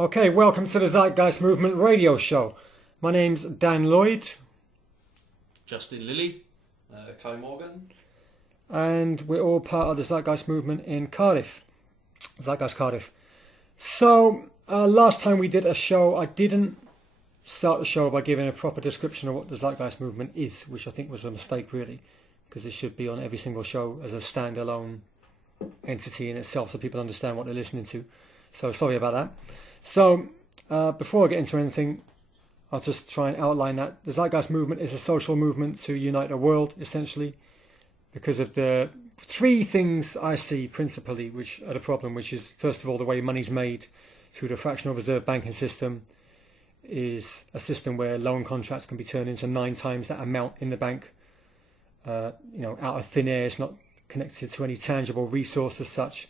Okay, welcome to the Zeitgeist Movement radio show. My name's Dan Lloyd. Justin Lilley. Chloe Morgan. And we're all part of the Zeitgeist Movement in Cardiff. Zeitgeist Cardiff. So, last time we did a show, I didn't start the show by giving a proper description of what the Zeitgeist Movement is, which I think was a mistake really, because it should be on every single show as a standalone entity in itself so people understand what they're listening to. So, sorry about that. So, before I get into anything, I'll just try and outline that. The Zeitgeist Movement is a social movement to unite the world, essentially, because of the three things I see principally which are the problem, which is, first of all, the way money's made through the fractional reserve banking system is a system where loan contracts can be turned into 9 times that amount in the bank, out of thin air. It's not connected to any tangible resource as such.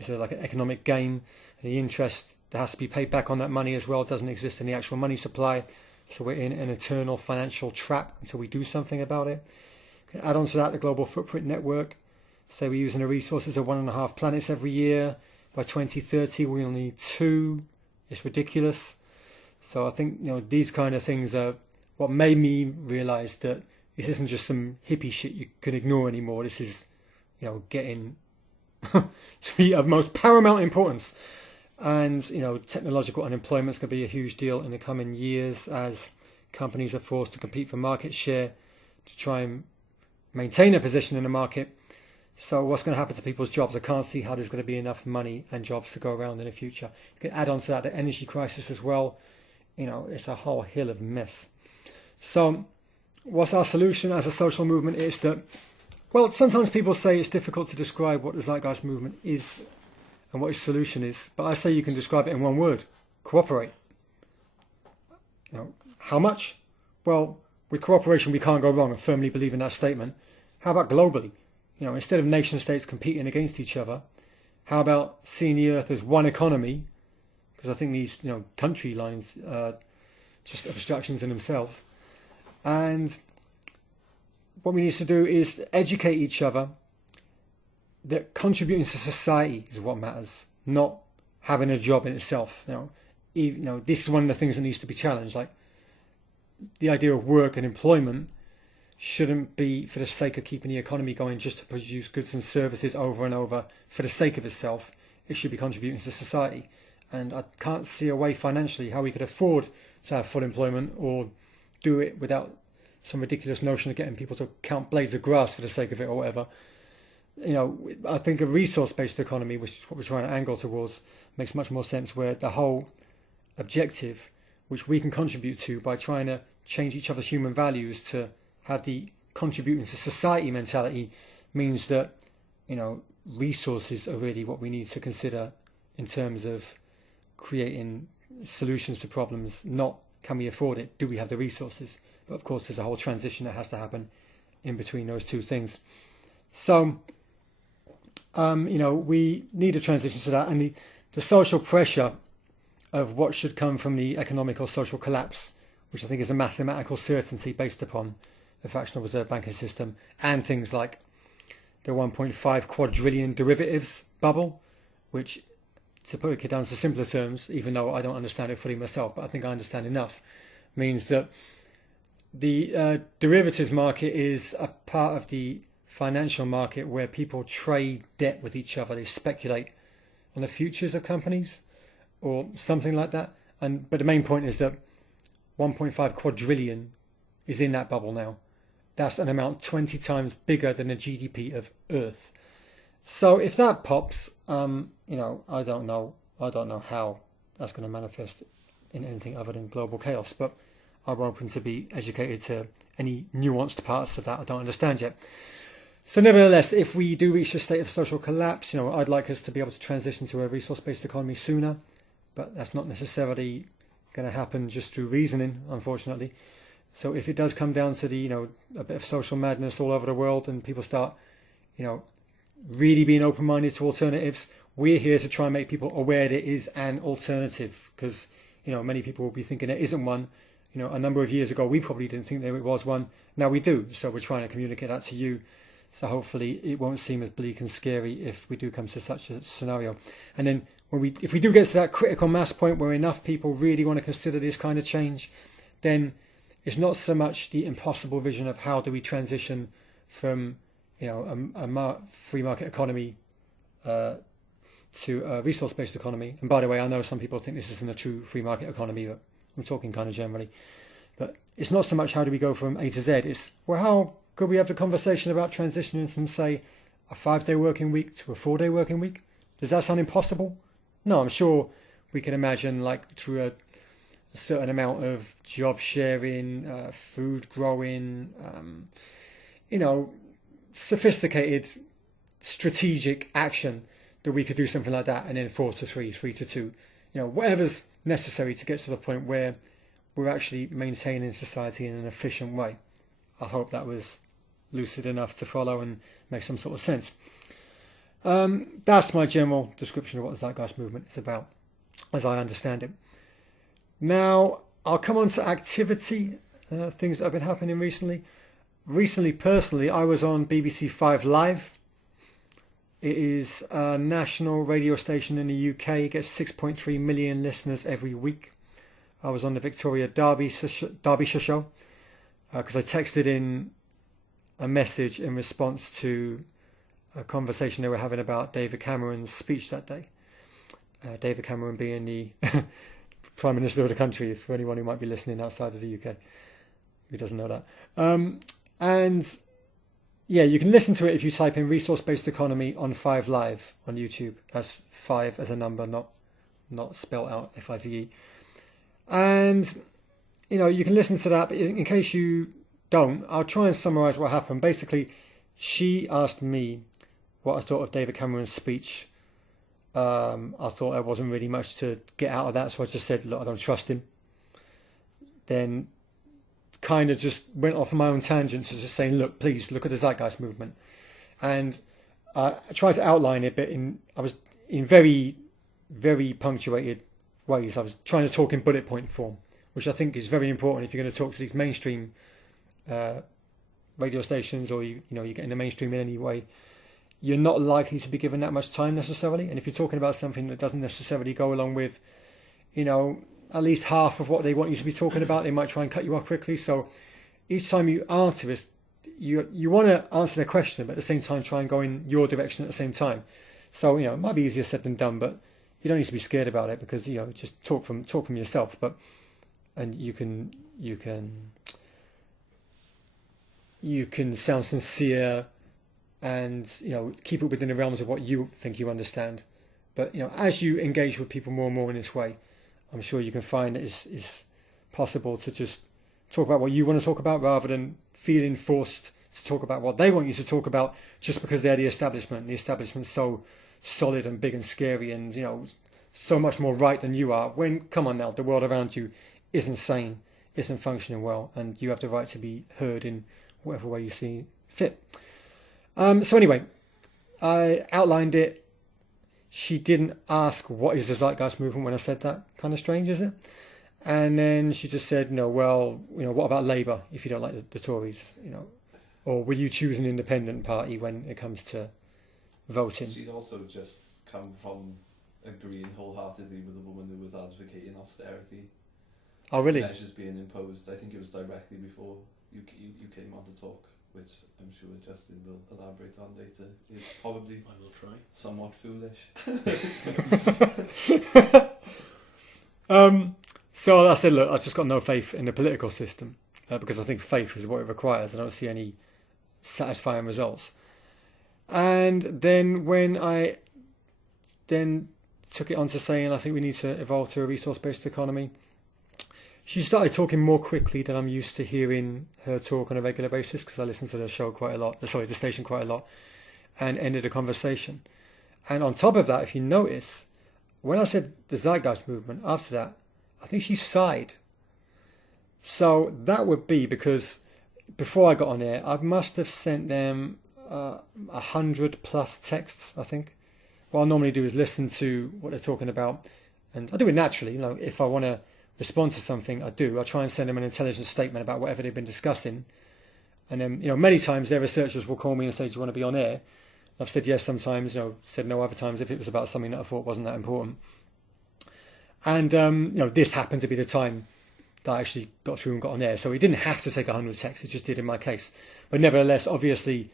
It's like an economic gain, and the interest that has to be paid back on that money as well doesn't exist in the actual money supply. So we're in an eternal financial trap until we do something about it. You can add on to that the global footprint network. Say we're using the resources of 1.5 planets every year. By 2030 we'll need 2. It's ridiculous. So I think these kind of things are what made me realise that this isn't just some hippie shit you can ignore anymore. This is getting to be of most paramount importance. And technological unemployment is going to be a huge deal in the coming years as companies are forced to compete for market share to try and maintain a position in the market. So what's going to happen to people's jobs? I can't see how there's going to be enough money and jobs to go around in the future. You can add on to that the energy crisis as well. It's a whole hill of mess. So what's our solution as a social movement is that, well, sometimes people say it's difficult to describe what the Zeitgeist Movement is and what its solution is, but I say you can describe it in one word: cooperate. How much? Well, with cooperation we can't go wrong. I firmly believe in that statement. How about globally? Instead of nation states competing against each other, how about seeing the earth as one economy? Because I think these country lines are just abstractions in themselves. And what we need to do is educate each other that contributing to society is what matters, not having a job in itself. This is one of the things that needs to be challenged. Like, the idea of work and employment shouldn't be for the sake of keeping the economy going, just to produce goods and services over and over for the sake of itself. It should be contributing to society. And I can't see a way financially how we could afford to have full employment or do it without some ridiculous notion of getting people to count blades of grass for the sake of it or whatever. I think a resource-based economy, which is what we're trying to angle towards, makes much more sense, where the whole objective, which we can contribute to by trying to change each other's human values to have the contributing to society mentality, means that resources are really what we need to consider in terms of creating solutions to problems. Not can we afford it, do we have the resources? But of course there's a whole transition that has to happen in between those two things. So we need a transition to that, and the social pressure of what should come from the economic or social collapse, which I think is a mathematical certainty based upon the fractional reserve banking system and things like the 1.5 quadrillion derivatives bubble, which, to put it down to simpler terms, even though I don't understand it fully myself, but I think I understand enough, means that the derivatives market is a part of the financial market where people trade debt with each other. They speculate on the futures of companies or something like that. But the main point is that 1.5 quadrillion is in that bubble now. That's an amount 20 times bigger than the GDP of Earth. So if that pops, I don't know how that's going to manifest in anything other than global chaos. But I'm open to be educated to any nuanced parts of that I don't understand yet. So nevertheless, if we do reach a state of social collapse, I'd like us to be able to transition to a resource-based economy sooner, but that's not necessarily going to happen just through reasoning, unfortunately. So if it does come down to a bit of social madness all over the world and people start, really being open-minded to alternatives, we're here to try and make people aware there is an alternative, because, many people will be thinking there isn't one. A number of years ago, we probably didn't think there was one. Now we do. So we're trying to communicate that to you. So hopefully it won't seem as bleak and scary if we do come to such a scenario. And then if we do get to that critical mass point where enough people really want to consider this kind of change, then it's not so much the impossible vision of how do we transition from a free market economy to a resource-based economy. And by the way, I know some people think this isn't a true free market economy, but I'm talking kind of generally. But it's not so much how do we go from A to Z, it's, well, how could we have a conversation about transitioning from, say, a 5-day working week to a 4-day working week? Does that sound impossible? No, I'm sure we can imagine, like, through a certain amount of job sharing, food growing, sophisticated strategic action, that we could do something like that, and then 4 to 3, 3 to 2, whatever's necessary to get to the point where we're actually maintaining society in an efficient way. I hope that was lucid enough to follow and make some sort of sense. That's my general description of what the Zeitgeist movement is about, as I understand it. Now, I'll come on to activity, things that have been happening recently. Recently, personally, I was on BBC 5 Live. It is a national radio station in the UK. It gets 6.3 million listeners every week. I was on the Victoria Derbyshire show because I texted in a message in response to a conversation they were having about David Cameron's speech that day. David Cameron being the Prime Minister of the country, for anyone who might be listening outside of the UK who doesn't know that. And yeah, you can listen to it if you type in resource-based economy on 5 Live on YouTube. That's 5 as a number, not spelled out F-I-V-E. And, you can listen to that, but in case you don't, I'll try and summarise what happened. Basically, she asked me what I thought of David Cameron's speech. I thought there wasn't really much to get out of that, so I just said, look, I don't trust him. Then kind of just went off on my own tangents, just saying, look, please look at the Zeitgeist movement. And I tried to outline it, but I was in very, very punctuated ways. I was trying to talk in bullet point form, which I think is very important if you're going to talk to these mainstream radio stations, or you get in the mainstream in any way. You're not likely to be given that much time necessarily. And if you're talking about something that doesn't necessarily go along with, at least half of what they want you to be talking about, they might try and cut you off quickly. So each time you answer it, you want to answer their question, but at the same time try and go in your direction at the same time. So it might be easier said than done, but you don't need to be scared about it, because just talk from yourself. And you can sound sincere, and keep it within the realms of what you think you understand. But as you engage with people more and more in this way, I'm sure you can find that it's possible to just talk about what you want to talk about, rather than feeling forced to talk about what they want you to talk about just because they're the establishment. The establishment's so solid and big and scary, and so much more right than you are, when, come on now, the world around you isn't sane, isn't functioning well, and you have the right to be heard in whatever way you see fit. So anyway, I outlined it. She didn't ask what is the Zeitgeist movement when I said that. Kind of strange, is it? And then she just said, no, well, what about Labour if you don't like the Tories? Or will you choose an independent party when it comes to voting? She'd also just come from agreeing wholeheartedly with the woman who was advocating austerity. Oh, really? Measures being imposed. I think it was directly before you came on to talk, which I'm sure Justin will elaborate on later. It's probably I will try. Somewhat foolish. So I said, look, I've just got no faith in the political system, because I think faith is what it requires. I don't see any satisfying results. And then when I took it on to saying I think we need to evolve to a resource-based economy, she started talking more quickly than I'm used to hearing her talk on a regular basis, because I listen to the station quite a lot, and ended the conversation. And on top of that, if you notice, when I said the Zeitgeist movement, after that, I think she sighed. So that would be because before I got on air, I must have sent them 100+ texts, I think. What I normally do is listen to what they're talking about, and I do it naturally. If I want to respond to something, I try and send them an intelligent statement about whatever they've been discussing. And then, many times their researchers will call me and say, do you want to be on air? I've said yes sometimes, said no other times if it was about something that I thought wasn't that important. And this happened to be the time that I actually got through and got on air. So it didn't have to take 100 texts, it just did in my case. But nevertheless, obviously,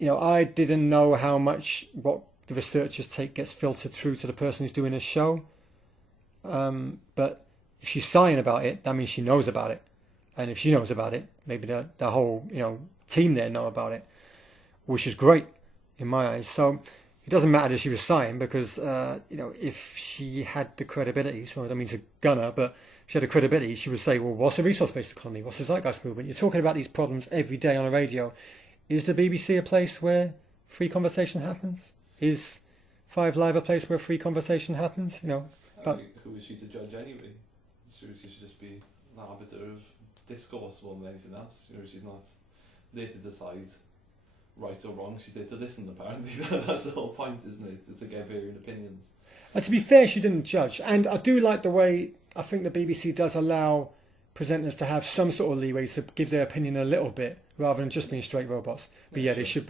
I didn't know how much what the researchers take gets filtered through to the person who's doing a show. But if she's sighing about it, that means she knows about it. And if she knows about it, maybe the whole team there know about it, which is great in my eyes. So it doesn't matter that she was sighing, because if she had the credibility, so I don't mean to gun her, but if she had the credibility, she would say, well, what's a resource-based economy? What's the zeitgeist movement? You're talking about these problems every day on the radio. Is the BBC a place where free conversation happens? Is 5 Live a place where free conversation happens? But who is she to judge anyway? She should just be an arbiter of discourse more than anything else. She's not there to decide right or wrong. She's there to listen, apparently. That's the whole point, isn't it? To get varying opinions. And to be fair, she didn't judge. And I do like the way, I think the BBC does allow presenters to have some sort of leeway to give their opinion a little bit, rather than just being straight robots. But yeah, sure.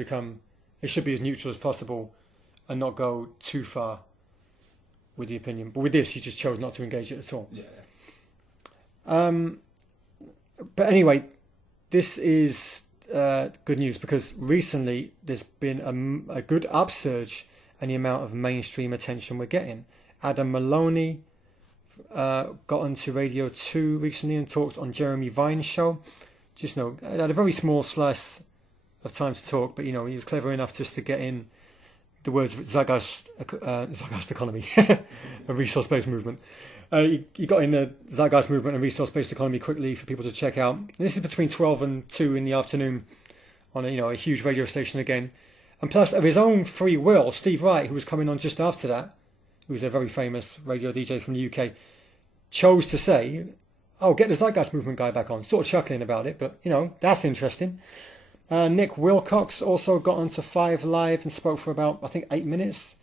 They should be as neutral as possible and not go too far with the opinion. But with this, she just chose not to engage it at all. Yeah. But anyway, this is good news, because recently there's been a good upsurge in the amount of mainstream attention we're getting. Adam Maloney got onto Radio 2 recently and talked on Jeremy Vine's show. Just had a very small slice of time to talk, but he was clever enough just to get in the words zeitgeist economy, a resource-based movement. He got in the zeitgeist movement and resource-based economy quickly for people to check out. And this is between 12 and 2 in the afternoon on a huge radio station again. And plus, of his own free will, Steve Wright, who was coming on just after that, who's a very famous radio DJ from the UK, chose to say, "Oh, get the zeitgeist movement guy back on." Sort of chuckling about it, but that's interesting. Nick Wilcox also got onto 5 Live and spoke for about, I think, 8 minutes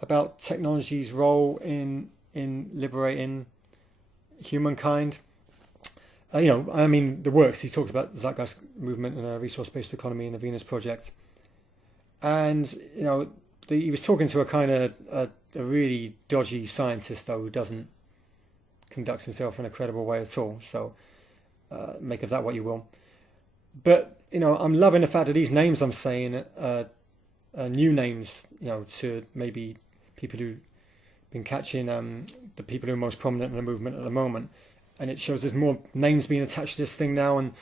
about technology's role in liberating humankind. The works he talked about, the zeitgeist movement and a resource-based economy and the Venus Project. And he was talking to a kind of a really dodgy scientist, though, who doesn't conduct himself in a credible way at all. So make of that what you will. But I'm loving the fact that these names I'm saying are new names, to maybe people who've been catching the people who are most prominent in the movement at the moment. And it shows there's more names being attached to this thing now. And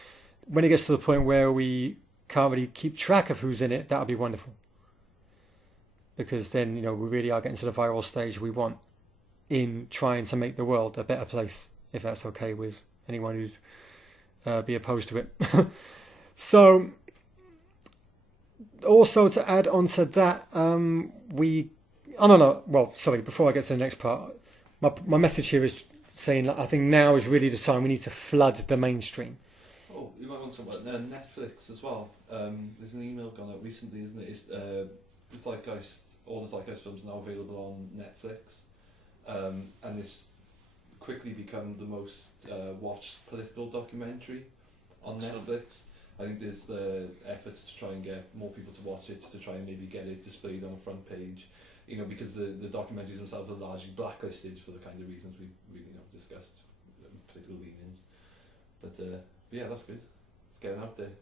when it gets to the point where we can't really keep track of who's in it, that'll be wonderful. Because then, we really are getting to the viral stage we want in trying to make the world a better place, if that's okay with anyone who'd be opposed to it. So, also to add on to that, before I get to the next part, my message here is saying that I think now is really the time we need to flood the mainstream. Oh, you might want to talk about Netflix as well. There's an email gone out recently, isn't it? It's all the zeitgeist films are now available on Netflix, and it's quickly become the most watched political documentary on Netflix. I think there's the efforts to try and get more people to watch it, to try and maybe get it displayed on the front page, because the documentaries themselves are largely blacklisted for the kind of reasons we discussed, political leanings. But yeah, that's good. It's getting out there.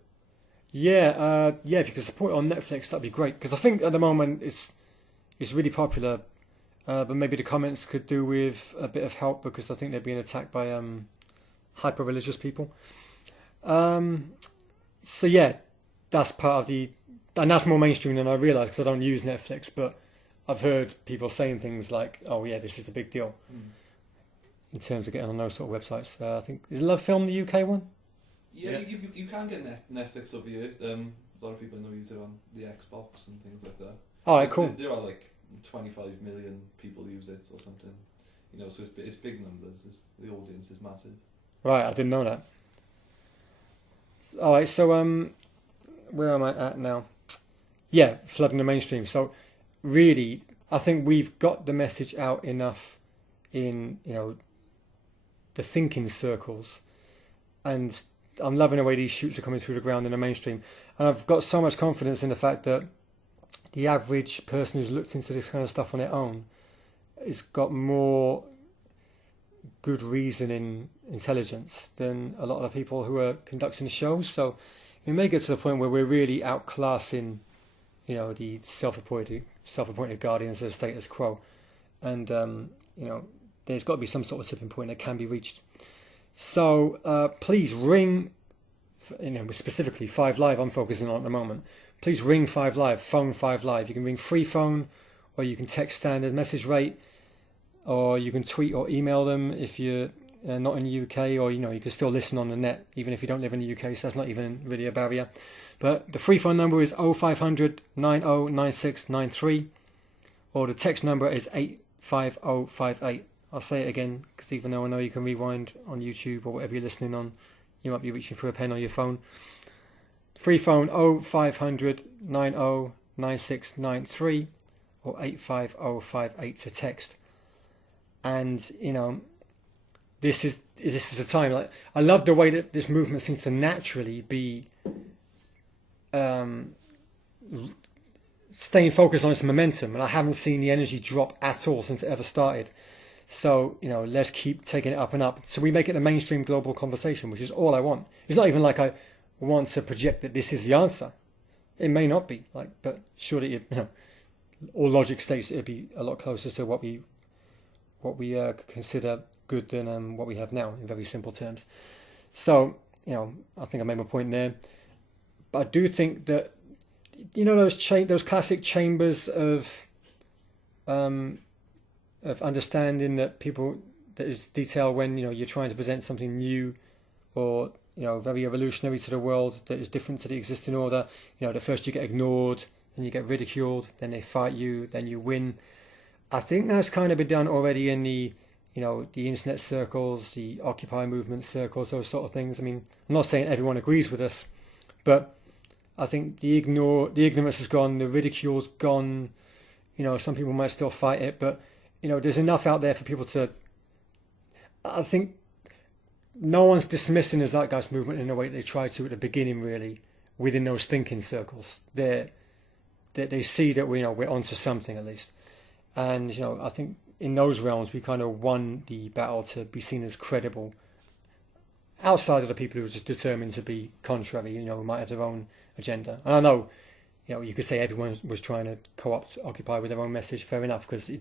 Yeah, if you could support it on Netflix, that'd be great. Because I think at the moment it's really popular, but maybe the comments could do with a bit of help, because I think they're being attacked by hyper-religious people. So yeah, that's part of and that's more mainstream than I realised, because I don't use Netflix, but I've heard people saying things like, "Oh yeah, this is a big deal," in terms of getting on those sort of websites. I think, is Love Film the UK one? Yeah, you can get Netflix over here. A lot of people know use it on the Xbox and things like that. All right, cool. There are like 25 million people use it or something. So it's big numbers. The audience is massive. Right, I didn't know that. All right, so where am I at now? Yeah, flooding the mainstream. So really, I think we've got the message out enough in the thinking circles, and I'm loving the way these shoots are coming through the ground in the mainstream. And I've got so much confidence in the fact that the average person who's looked into this kind of stuff on their own has got more good reasoning intelligence than a lot of people who are conducting the shows. So it may get to the point where we're really outclassing, the self-appointed guardians of the status quo, and there's got to be some sort of tipping point that can be reached. So please ring, specifically 5 Live I'm focusing on at the moment. Please ring 5 Live, phone 5 Live. You can ring free phone, or you can text standard message rate, or you can tweet or email them if you're not in the UK, or you can still listen on the net even if you don't live in the UK, so that's not even really a barrier. But the free phone number is 0500 909693, or the text number is 85058. I'll say it again, because even though I know you can rewind on YouTube or whatever you're listening on, you might be reaching for a pen on your phone. Free phone 0500 909693 or 85058 to text. And this is a time, like, I love the way that this movement seems to naturally be staying focused on its momentum, and I haven't seen the energy drop at all since it ever started. So let's keep taking it up and up, so we make it a mainstream global conversation, which is all I want. It's not even like I want to project that this is the answer. It may not be, but surely all logic states it'd be a lot closer to what we consider good than what we have now, in very simple terms. So I think I made my point there. But I do think that those classic chambers of understanding that is detail when you're trying to present something new or very evolutionary to the world that is different to the existing order. At first you get ignored, then you get ridiculed, then they fight you, then you win. I think that's kind of been done already in the the internet circles, the Occupy movement circles, those sort of things. I mean, I'm not saying everyone agrees with us, but I think the ignorance is gone, the ridicule's gone. Some people might still fight it, but there's enough out there for people to. I think no one's dismissing the Zeitgeist movement in the way they tried to at the beginning. Really, within those thinking circles, they see that we're onto something at least, and I think in those realms we kind of won the battle to be seen as credible. Outside of the people who are just determined to be contrary, who might have their own agenda. And I know, you could say everyone was trying to co-opt Occupy with their own message. Fair enough, because he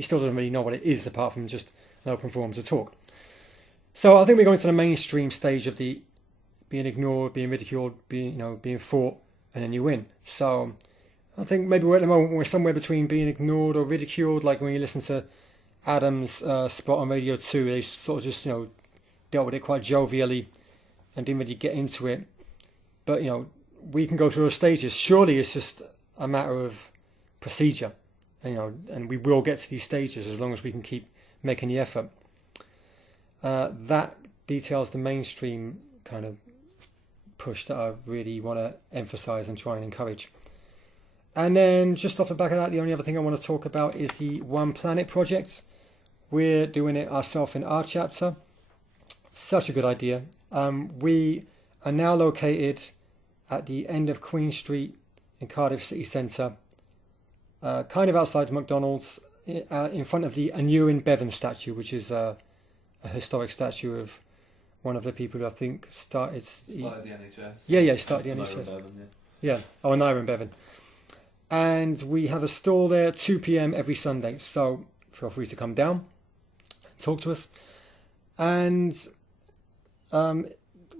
still doesn't really know what it is apart from just an open forum to talk. So I think we're going to the mainstream stage of the being ignored, being ridiculed, being fought, and then you win. So I think maybe we're at the moment we're somewhere between being ignored or ridiculed. Like when you listen to Adam's spot on Radio 2, they sort of just dealt with it quite jovially and didn't really get into it. But we can go through those stages. Surely it's just a matter of procedure, and we will get to these stages as long as we can keep making the effort. That details the mainstream kind of push that I really want to emphasize and try and encourage. And then just off the back of that, the only other thing I want to talk about is the One Planet project. We're doing it ourselves in our chapter. Such a good idea. We are now located at the end of Queen Street in Cardiff city centre, kind of outside McDonald's, in front of the Aneurin Bevan statue, which is a historic statue of one of the people who I think started the NHS. Yeah, started the NHS. Bevan, Aneurin Bevan. And we have a stall there at 2 p.m. every Sunday, so feel free to come down and talk to us. And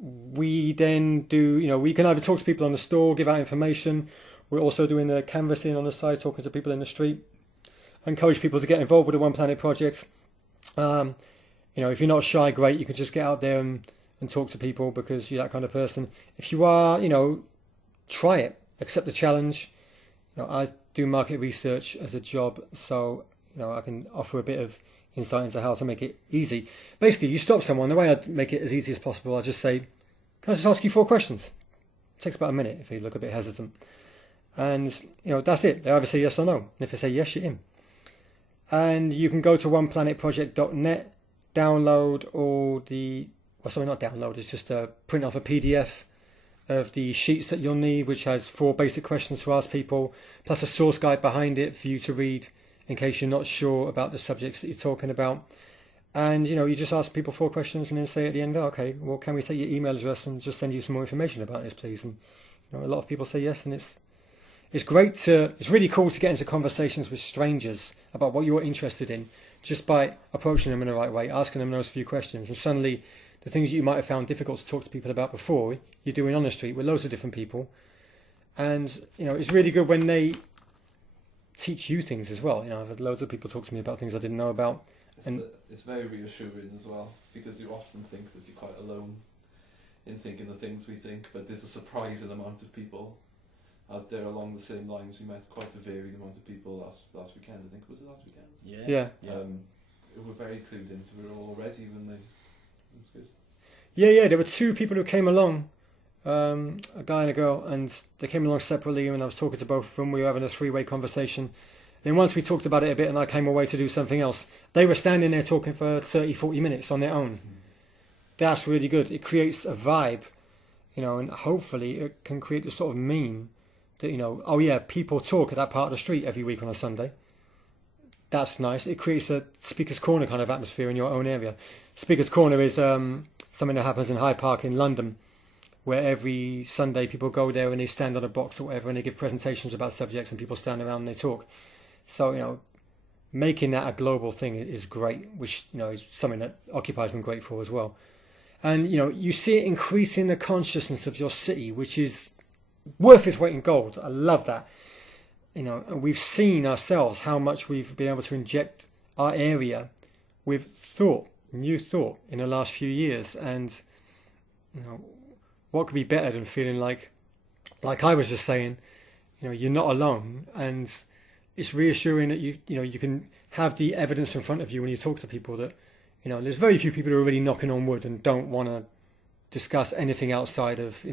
we then do, we can either talk to people on the store, give out information. We're also doing the canvassing on the side, talking to people in the street. I encourage people to get involved with the One Planet project. If you're not shy, great. You can just get out there and talk to people because you're that kind of person. If you are, try it. Accept the challenge. I do market research as a job, so I can offer a bit of insight into how to make it easy. Basically, you stop someone. The way I'd make it as easy as possible, I'd just say, can I just ask you 4 questions? It takes about a minute if they look a bit hesitant. And, that's it. They either say yes or no. And if they say yes, you're in. And you can go to oneplanetproject.net, download all the... Well, sorry, not download. It's just print off a PDF of the sheets that you'll need, which has 4 basic questions to ask people, plus a source guide behind it for you to read in case you're not sure about the subjects that you're talking about. And, you just ask people 4 questions and then say at the end, okay, well, can we take your email address and just send you some more information about this, please? And a lot of people say yes, and it's really cool to get into conversations with strangers about what you're interested in just by approaching them in the right way, asking them those few questions. And suddenly the things that you might have found difficult to talk to people about before, you're doing on the street with loads of different people. And, it's really good when they teach you things as well. I've had loads of people talk to me about things I didn't know about. It's very reassuring as well, because you often think that you're quite alone in thinking the things we think, but there's a surprising amount of people out there along the same lines. We met quite a varied amount of people last weekend. I think, was it last weekend? Yeah. Who were very clued into it all already when they. It was good. Yeah. There were 2 people who came along, a guy and a girl, and they came along separately. And I was talking to both of them. We were having a 3-way conversation. Then once we talked about it a bit, and I came away to do something else, they were standing there talking for 30-40 minutes on their own. Mm-hmm. That's really good. It creates a vibe, and hopefully it can create a sort of meme that, people talk at that part of the street every week on a Sunday. That's nice. It creates a Speaker's Corner kind of atmosphere in your own area. Speaker's Corner is something that happens in Hyde Park in London, where every Sunday people go there and they stand on a box or whatever and they give presentations about subjects and people stand around and they talk. So, making that a global thing is great, which, is something that Occupy's been great for as well. And, you see it increasing the consciousness of your city, which is worth its weight in gold. I love that. And we've seen ourselves how much we've been able to inject our area with new thought in the last few years. And, what could be better than feeling like I was just saying, you're not alone. And it's reassuring that you can have the evidence in front of you when you talk to people that, there's very few people who are really knocking on wood and don't want to discuss anything outside of,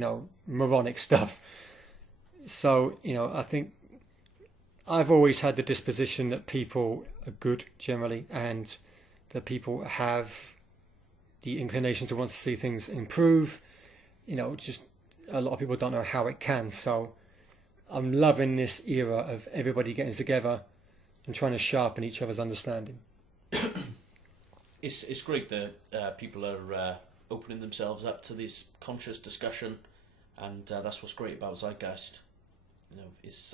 moronic stuff. So, I think I've always had the disposition that people are good generally, and that people have the inclination to want to see things improve. Just a lot of people don't know how it can. So I'm loving this era of everybody getting together and trying to sharpen each other's understanding. It's great that people are opening themselves up to this conscious discussion, and that's what's great about Zeitgeist. It's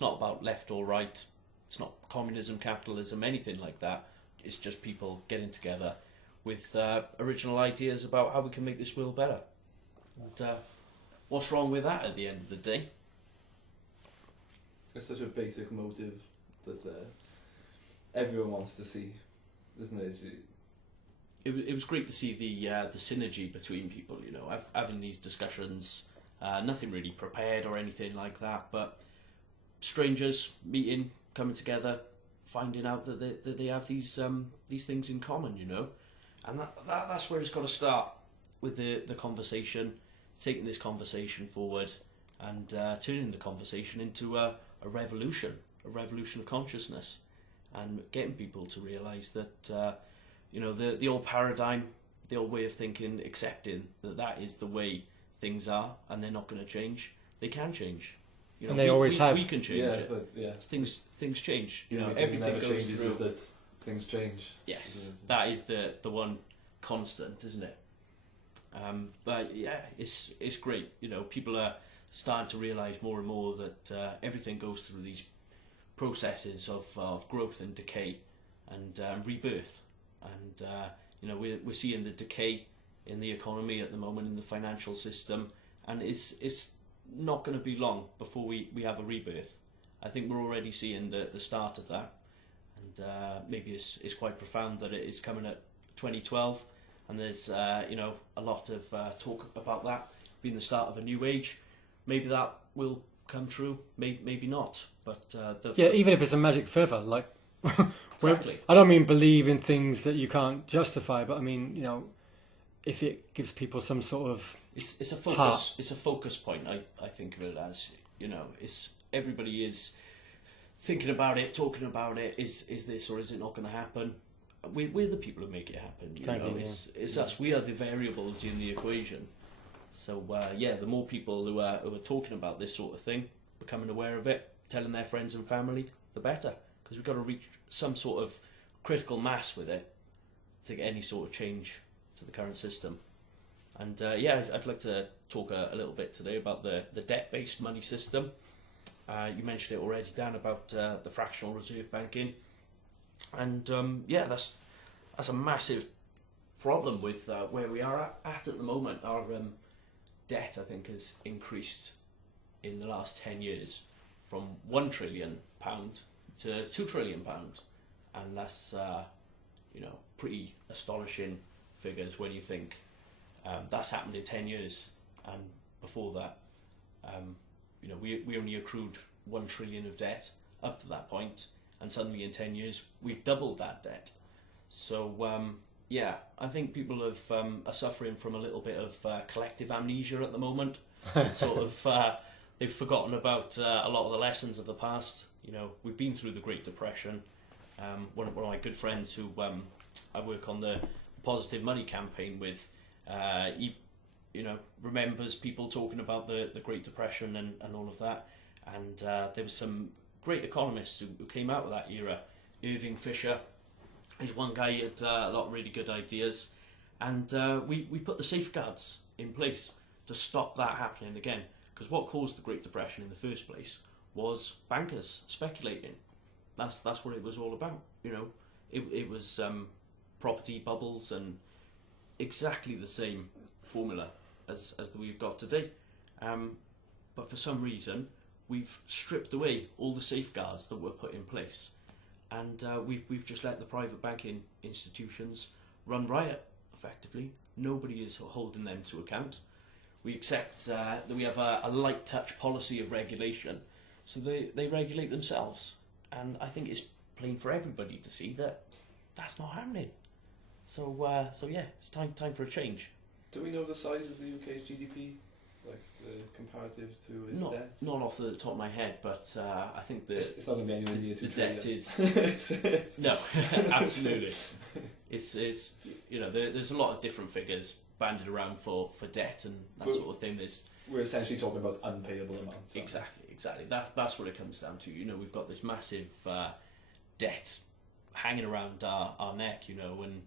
not about left or right. It's not communism, capitalism, anything like that. It's just people getting together with original ideas about how we can make this world better. And what's wrong with that at the end of the day? It's such a basic motive that everyone wants to see, isn't it? It was great to see the synergy between people, having these discussions, nothing really prepared or anything like that, but strangers meeting, coming together, finding out that they have these things in common, and that's where it's got to start, with the conversation, taking this conversation forward, and turning the conversation into a revolution of consciousness, and getting people to realise that the old paradigm, the old way of thinking, accepting that is the way things are, and they're not going to change. They can change. And they always have. We can change it. But, yeah. Things change. Everything goes changes through. is that things change. Yes, that is the one constant, isn't it? But yeah, it's great. People are starting to realise more and more that everything goes through these processes of growth and decay and rebirth. And we're seeing the decay in the economy at the moment, in the financial system, and it's not going to be long before we have a rebirth. I think we're already seeing the start of that, and maybe it's quite profound that it is coming at 2012, and there's a lot of talk about that being the start of a new age. Maybe that will come true, maybe not, but even if it's a magic feather, like exactly. I don't mean believe in things that you can't justify, but I mean, if it gives people some sort of it's a focus. It's a focus point. I think of it as it's everybody is thinking about it, talking about it. Is this or is it not going to happen? We're the people who make it happen. It's us. We are the variables in the equation. So yeah, the more people who are talking about this sort of thing, becoming aware of it, telling their friends and family, the better. Because we've got to reach some sort of critical mass with it to get any sort of change to the current system. And yeah, I'd like to talk a little bit today about the debt-based money system. You mentioned it already, Dan, about the fractional reserve banking. And yeah, that's a massive problem with where we are at the moment. Our debt, I think, has increased in the last 10 years from £1 trillion to £2 trillion, and that's pretty astonishing figures when you think that's happened in 10 years, and before that, we only accrued £1 trillion of debt up to that point, and suddenly in 10 years we've doubled that debt. So yeah, I think people are suffering from a little bit of collective amnesia at the moment. Sort of, they've forgotten about a lot of the lessons of the past. We've been through the Great Depression. One of my good friends who I work on the Positive Money campaign with, he remembers people talking about the Great Depression and all of that. And there was some great economists who came out of that era. Irving Fisher is one guy who had a lot of really good ideas, and we put the safeguards in place to stop that happening again. Because what caused the Great Depression in the first place was bankers speculating. That's what it was all about. It was property bubbles and exactly the same formula as we've got today. But for some reason, we've stripped away all the safeguards that were put in place, and we've just let the private banking institutions run riot. Effectively, nobody is holding them to account. We accept that we have a light touch policy of regulation, so they regulate themselves, and I think it's plain for everybody to see that that's not happening. So yeah, it's time for a change. Do we know the size of the UK's GDP, comparative to its debt? Not off the top of my head, but I think it's not going to be anywhere near 2 trillion. Debt is no, absolutely. It's there's a lot of different figures banded around for debt and that sort of thing. We're essentially talking about unpayable amounts. Exactly. That's what it comes down to. We've got this massive debt hanging around our neck. And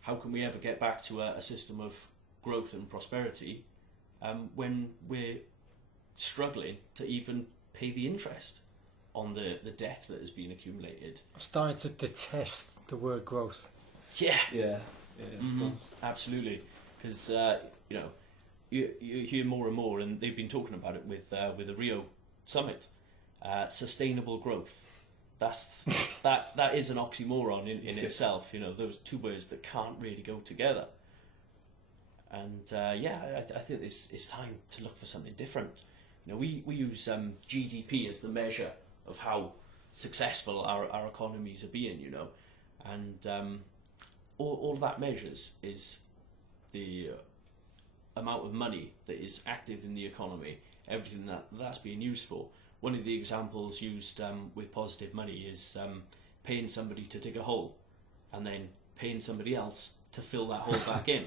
how can we ever get back to a system of growth and prosperity when we're struggling to even pay the interest on the debt that has been accumulated? I'm starting to detest the word growth. Yeah. Yeah, of course. Absolutely. Because you hear more and more, and they've been talking about it with the Rio summit. Sustainable growth. That is an oxymoron in itself. Those two words that can't really go together. And I think it's time to look for something different. We use GDP as the measure of how successful our economies are being. And all that measures is the amount of money that is active in the economy, everything that's being used for. One of the examples used with positive money is paying somebody to dig a hole and then paying somebody else to fill that hole back in.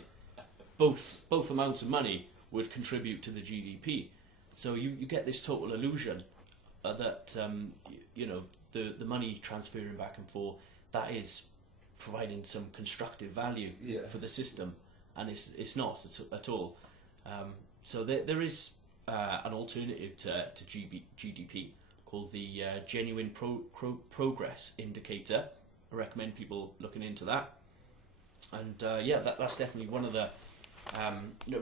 Both amounts of money would contribute to the GDP. So you get this total illusion that the money transferring back and forth, that is providing some constructive value for the system, and it's not at all. So there is an alternative to GDP called the Genuine Progress Indicator. I recommend people looking into that. And that's definitely one of the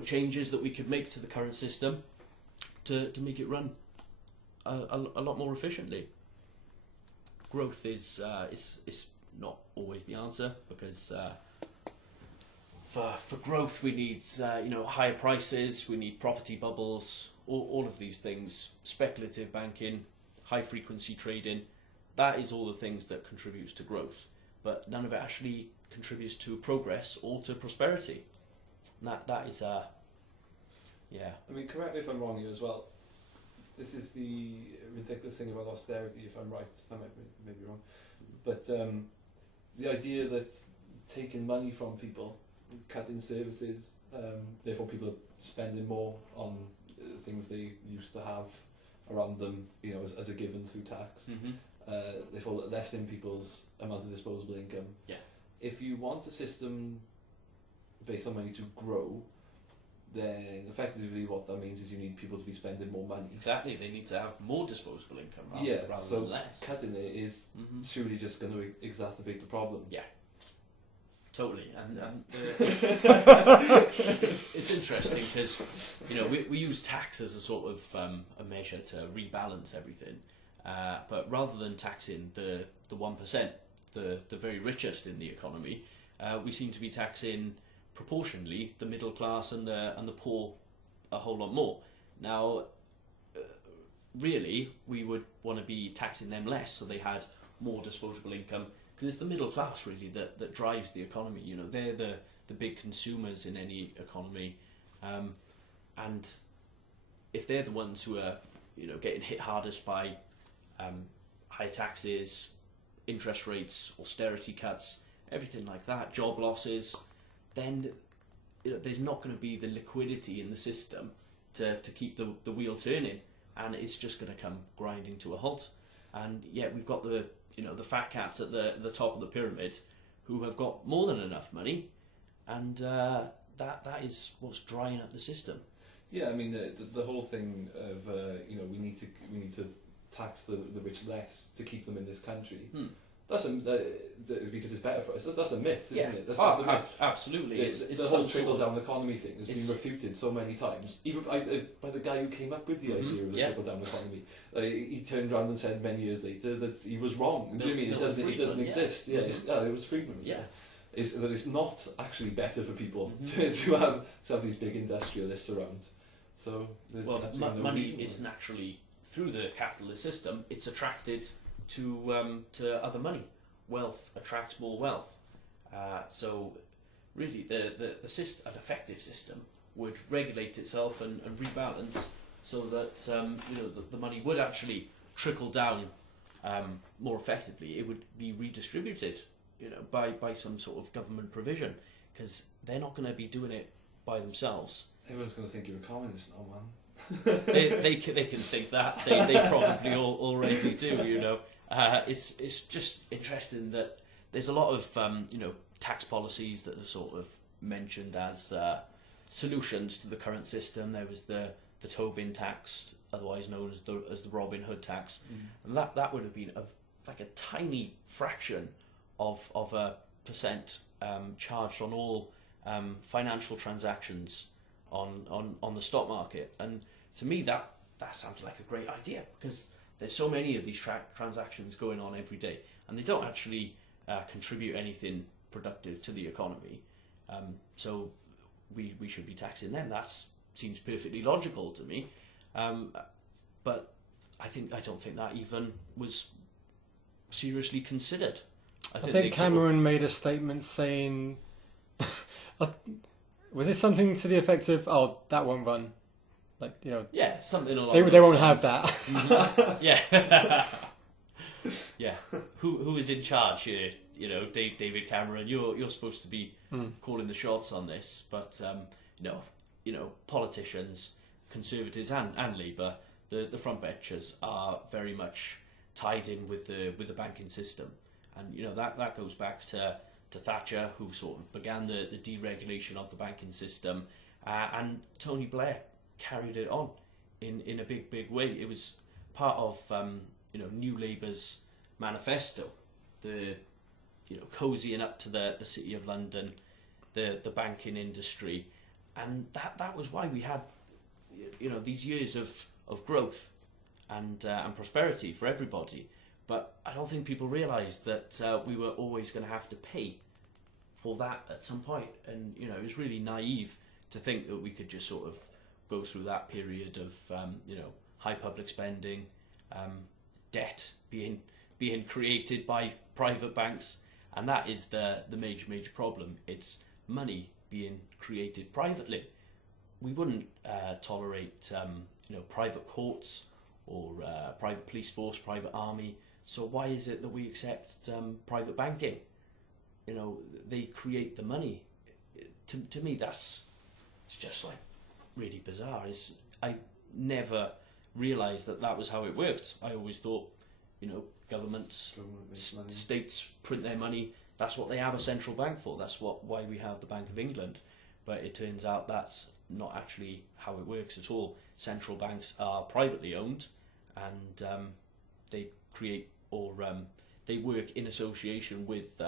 changes that we could make to the current system to make it run a lot more efficiently. Growth is not always the answer, because for growth we need higher prices, we need property bubbles, all of these things, speculative banking, high frequency trading. That is all the things that contributes to growth, but none of it actually contributes to progress or to prosperity. And that is yeah. I mean, correct me if I'm wrong here as well. This is the ridiculous thing about austerity, if I'm right. I may be wrong, but the idea that taking money from people cutting services. Therefore, people are spending more on things they used to have around them, you know, as a given through tax. Therefore, less in people's amount of disposable income. Yeah. If you want a system based on money to grow, then effectively what that means is you need people to be spending more money. Exactly, they need to have more disposable income rather so than less. Cutting it is surely just going to exacerbate the problem. Yeah, totally. And it's interesting because, you know, we use tax as a sort of a measure to rebalance everything, but rather than taxing the 1%, the very richest in the economy, we seem to be taxing proportionally the middle class and the poor a whole lot more. Now, really, we would want to be taxing them less so they had more disposable income, because it's the middle class really that drives the economy. You know, they're the big consumers in any economy, and if they're the ones who are, you know, getting hit hardest by high taxes, interest rates, austerity cuts, everything like that, job losses, then, you know, there's not going to be the liquidity in the system to keep the wheel turning, and it's just going to come grinding to a halt. And yet we've got the fat cats at the top of the pyramid who have got more than enough money, and that is what's drying up the system. Yeah, I mean the whole thing of we need to tax the rich less to keep them in this country. That's because it's better for us. That's a myth, isn't it? That's a myth. Absolutely. It's the whole trickle-down economy thing has been refuted so many times, even by the guy who came up with the idea of the trickle-down economy. He turned around and said many years later that he was wrong. Do you mean it doesn't exist? Yeah, it was Friedman. Yeah. That it's not actually better for people to have these big industrialists around. So money is naturally, through the capitalist system, it's attracted to other money. Wealth attracts more wealth. So really the system, an effective system would regulate itself and rebalance so that the money would actually trickle down more effectively. It would be redistributed, by some sort of government provision, because they're not going to be doing it by themselves. Everyone's going to think you're a communist now, man. they can think that. They probably already do. It's just interesting that there's a lot of tax policies that are sort of mentioned as solutions to the current system. There was the Tobin tax, otherwise known as the Robin Hood tax, and that would have been a tiny fraction of a percent charged on all financial transactions on the stock market. And to me that sounded like a great idea, because there's so many of these transactions going on every day, and they don't actually contribute anything productive to the economy. So we should be taxing them. That seems perfectly logical to me. But I don't think that even was seriously considered. I think Cameron made a statement saying, was it something to the effect of, "Oh, that won't run." Yeah, something along they won't lines. have that. Mm-hmm. Yeah. Yeah. Who is in charge here? David Cameron. You're supposed to be calling the shots on this, but politicians, Conservatives and Labour, the front benchers are very much tied in with the banking system, and that goes back to Thatcher, who sort of began the deregulation of the banking system, and Tony Blair carried it on in a big way. It was part of New Labour's manifesto, the cozying up to the City of London, the banking industry, and that was why we had these years of growth and prosperity for everybody. But I don't think people realised that we were always going to have to pay for that at some point, and it was really naive to think that we could just sort of go through that period of high public spending, debt being created by private banks, and that is the major problem. It's money being created privately. We wouldn't tolerate private courts or private police force, private army. So why is it that we accept private banking? They create the money to me it's just like really bizarre. I never realised that was how it worked. I always thought, governments, states print their money. That's what they have a central bank for. That's why we have the Bank of England. But it turns out that's not actually how it works at all. Central banks are privately owned, and they create they work in association with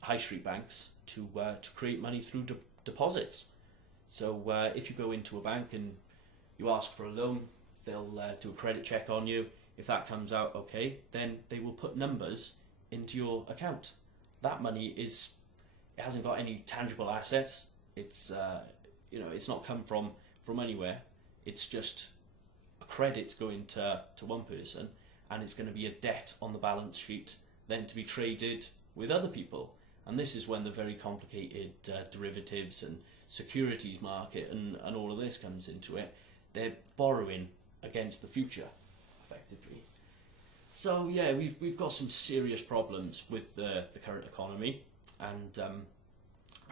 high street banks to create money through deposits. So if you go into a bank and you ask for a loan, they'll do a credit check on you. If that comes out okay, then they will put numbers into your account. That money it hasn't got any tangible assets. It's it's not come from anywhere. It's just a credit's going to one person, and it's going to be a debt on the balance sheet, then to be traded with other people. And this is when the very complicated derivatives and securities market and all of this comes into it. They're borrowing against the future, effectively. So yeah, we've got some serious problems with the current economy, and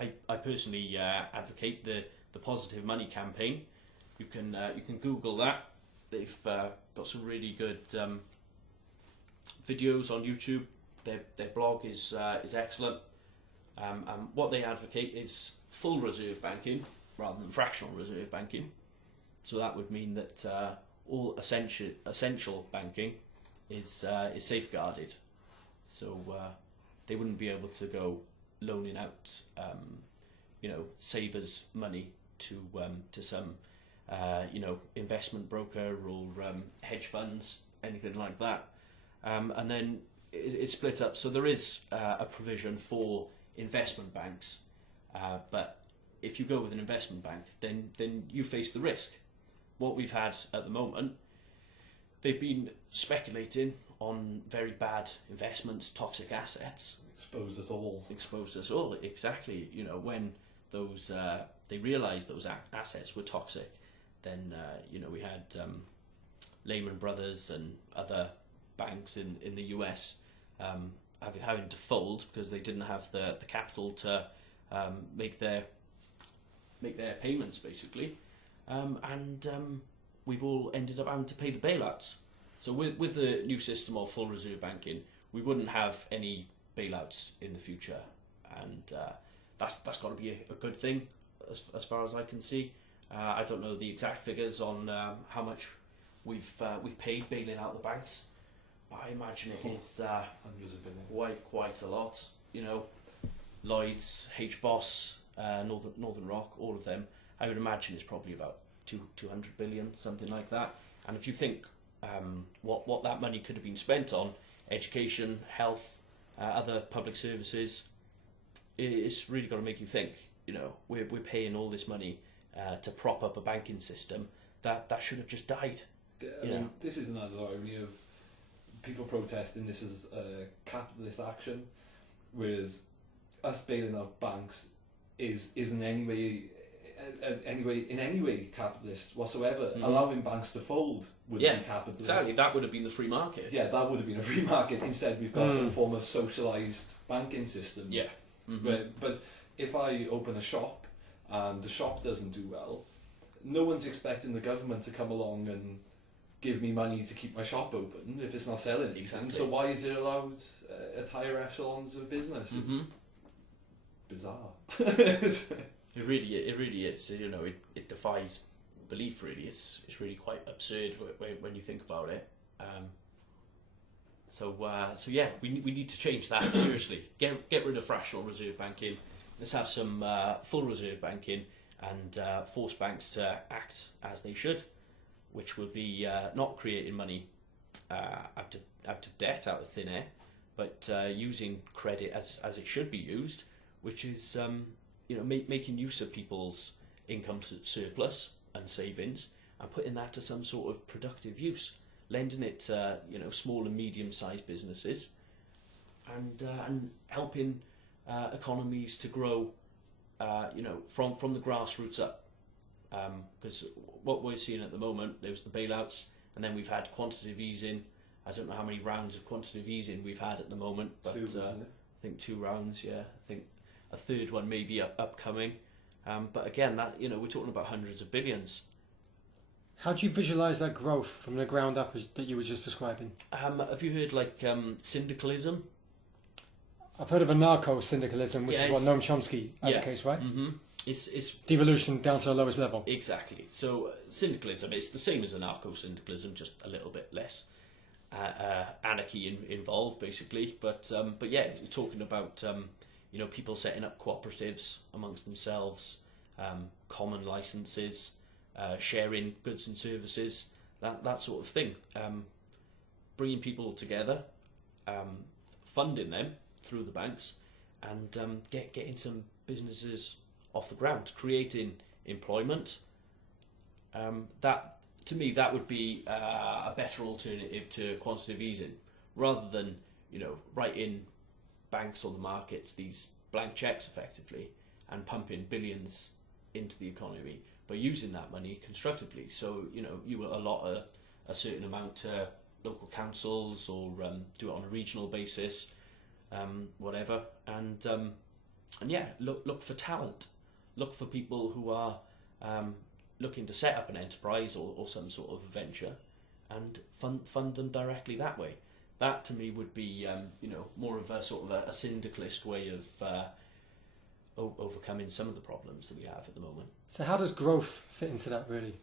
I personally advocate the Positive Money campaign. You can Google that. They've got some really good videos on YouTube. Their blog is excellent. And what they advocate is full reserve banking rather than fractional reserve banking. So that would mean that all essential banking is safeguarded. So they wouldn't be able to go loaning out savers' money to some investment broker or hedge funds, anything like that. And then it's split up. So there is a provision for investment banks, but if you go with an investment bank, then you face the risk. What we've had at the moment, they've been speculating on very bad investments, toxic assets. Exposed us all. Exposed us all, exactly. When those they realised those assets were toxic, then we had Lehman Brothers and other banks in the US having to fold because they didn't have the capital to make their payments, basically. We've all ended up having to pay the bailouts. So with the new system of full reserve banking, we wouldn't have any bailouts in the future, and that's got to be a good thing as far as I can see. I don't know the exact figures on how much we've paid bailing out the banks, but I imagine it is quite a lot. Lloyd's, HBOS, Northern Rock, all of them, I would imagine it's probably about 200 billion, something like that. And if you think what that money could have been spent on, education, health, other public services, it's really got to make you think. We're paying all this money to prop up a banking system that should have just died. I mean, this is another irony of people protesting this as a capitalist action, whereas us bailing out banks isn't in any way capitalist whatsoever. Mm-hmm. Allowing banks to fold would be capitalist. Exactly. That would have been the free market. Yeah, that would have been a free market. Instead, we've got some form of socialised banking system. Yeah. Mm-hmm. But if I open a shop and the shop doesn't do well, no one's expecting the government to come along and give me money to keep my shop open if it's not selling anything. Exactly. So why is it allowed at higher echelons of business? Mm-hmm. It's bizarre. It really is. It defies belief. Really, it's really quite absurd when you think about it. So yeah, we need to change that seriously. Get rid of fractional reserve banking. Let's have some full reserve banking and force banks to act as they should, which will be not creating money out of debt, out of thin air, but using credit as it should be used, which is making use of people's income surplus and savings and putting that to some sort of productive use, lending it to small and medium-sized businesses, and helping economies to grow, from the grassroots up. Because what we're seeing at the moment, there's the bailouts, and then we've had quantitative easing. I don't know how many rounds of quantitative easing we've had at the moment, but I think 2 rounds. Yeah, I think a third one maybe upcoming. But again, that we're talking about hundreds of billions. How do you visualise that growth from the ground up that you were just describing? Have you heard syndicalism? I've heard of anarcho-syndicalism, which is what Noam Chomsky advocates, right? Mm-hmm. It's devolution down to the lowest level. Exactly. So syndicalism, it's the same as anarcho-syndicalism, just a little bit less anarchy involved, basically. But yeah, you're talking about people setting up cooperatives amongst themselves, common licenses, sharing goods and services, that sort of thing. Bringing people together, funding them through the banks, and getting some businesses off the ground, creating employment. That, to me, that would be a better alternative to quantitative easing, rather than writing banks or the markets these blank checks effectively and pumping billions into the economy, but using that money constructively. So you will allot a certain amount to local councils, or do it on a regional basis, whatever, and yeah, look for talent. Look for people who are looking to set up an enterprise or some sort of venture, and fund them directly that way. That, to me, would be more of a sort of a syndicalist way of overcoming some of the problems that we have at the moment. So how does growth fit into that, really?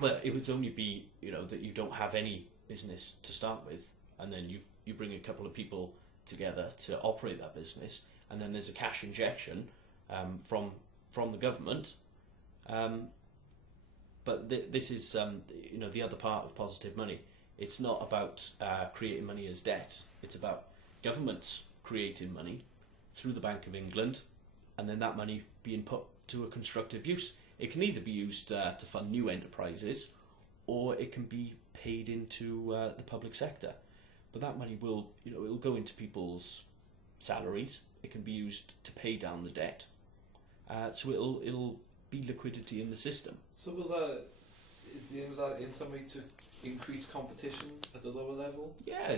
Well, it would only be that you don't have any business to start with, and then you bring a couple of people together to operate that business, and then there's a cash injection from the government, but this is the other part of positive money. It's not about creating money as debt. It's about governments creating money through the Bank of England, and then that money being put to a constructive use. It can either be used to fund new enterprises, or it can be paid into the public sector. But that money will it'll go into people's salaries. It can be used to pay down the debt. So it'll be liquidity in the system. So is the aim of that in some way to increase competition at a lower level? Yeah,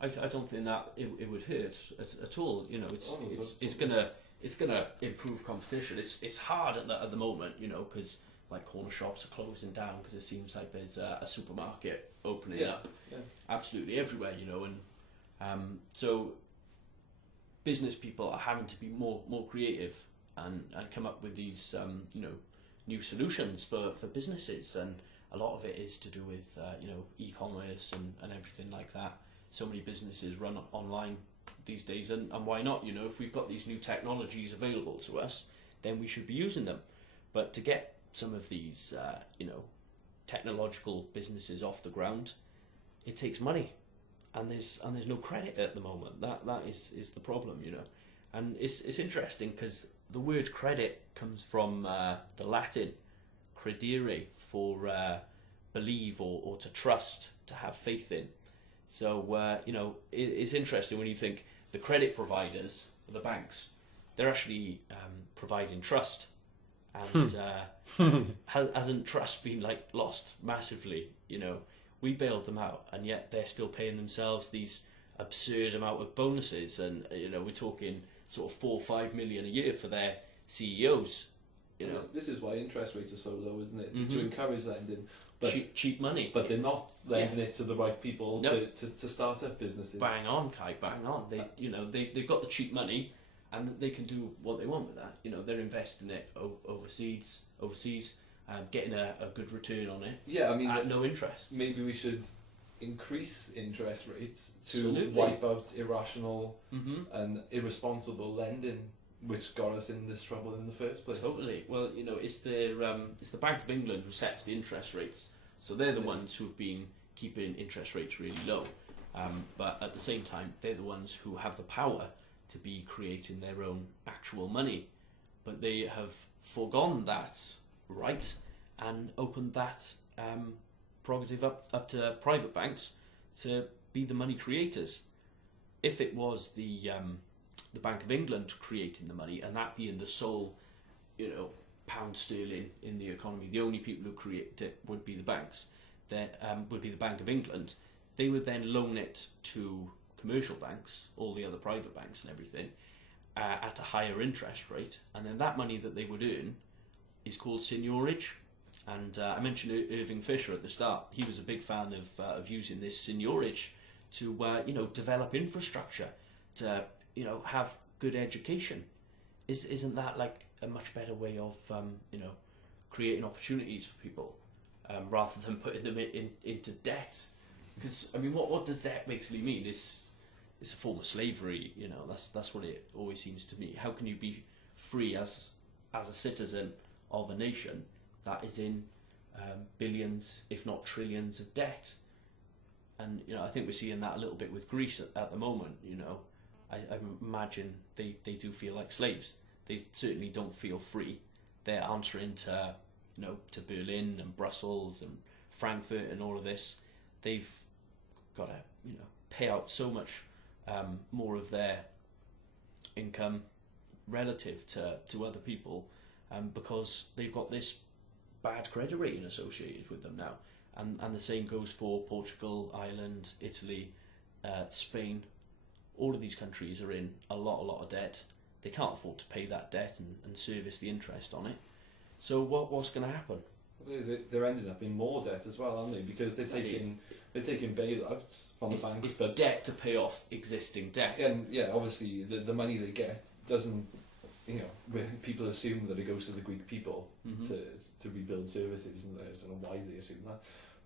I don't think that it would hurt at all. It's gonna improve competition. It's hard at the moment, because like corner shops are closing down because it seems like there's a supermarket opening up absolutely everywhere, and so business people are having to be more creative and come up with these new solutions for businesses, and a lot of it is to do with e-commerce and everything like that. So many businesses run online these days, and why not? If we've got these new technologies available to us, then we should be using them. But to get some of these technological businesses off the ground, it takes money, and there's no credit at the moment. That is the problem, and it's interesting because the word credit comes from the Latin credere, for believe or to trust, to have faith in. So it's interesting when you think the credit providers, the banks, they're actually providing trust, and hasn't trust been lost massively? We bailed them out, and yet they're still paying themselves these absurd amount of bonuses, and we're talking sort of 4 or 5 million a year for their CEOs. This is why interest rates are so low, isn't it? Mm-hmm. To encourage lending. But cheap money. But they're not lending it to the right people to start up businesses. Bang on, Kai, bang on. They've got the cheap money, and they can do what they want with that. They're investing it overseas, getting a good return on it. Yeah, I mean, at no interest. Maybe we should increase interest rates to Absolutely. Wipe out irrational and irresponsible lending, which got us in this trouble in the first place. Totally. Well, it's the Bank of England who sets the interest rates, so they're the ones who've been keeping interest rates really low. But at the same time, they're the ones who have the power to be creating their own actual money. But they have foregone that right and opened that prerogative up to private banks to be the money creators. If it was the Bank of England creating the money, and that being the sole, pound sterling in the economy, the only people who create it would be the banks. Would be the Bank of England. They would then loan it to commercial banks, all the other private banks and everything, at a higher interest rate, and then that money that they would earn is called seigniorage. And I mentioned Irving Fisher at the start. He was a big fan of using this seigniorage to develop infrastructure, to have good education. Isn't that like a much better way of creating opportunities for people, rather than putting them into debt? Because I mean, what does debt basically mean? It's a form of slavery. That's what it always seems to me. How can you be free as a citizen of a nation that is in billions, if not trillions, of debt? And I think we're seeing that a little bit with Greece at the moment. I imagine they do feel like slaves. They certainly don't feel free. They're answering to to Berlin and Brussels and Frankfurt and all of this. They've got to pay out so much more of their income relative to other people, because they've got this bad credit rating associated with them now. And the same goes for Portugal, Ireland, Italy, Spain. All of these countries are in a lot of debt. They can't afford to pay that debt and service the interest on it. So what's going to happen? They're ending up in more debt as well, aren't they? Because they're taking bailouts from the banks. It's the debt to pay off existing debt. And obviously the money they get doesn't, people assume that it goes to the Greek people to rebuild services, and I don't know why they assume that.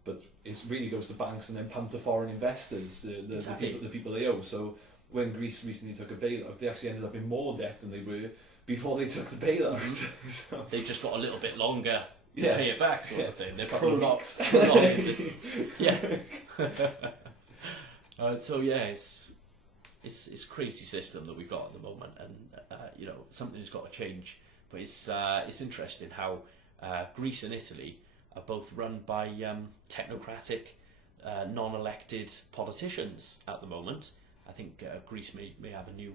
But it really goes to banks and then pumped to foreign investors, the people they owe. So when Greece recently took a bailout, they actually ended up in more debt than they were before they took the bailout. So they've just got a little bit longer to pay it back, sort of thing. They're prolonged. Yeah. So yeah, it's a crazy system that we've got at the moment, and something's got to change. But it's interesting how Greece and Italy are both run by technocratic, non-elected politicians at the moment. I think Greece may have a new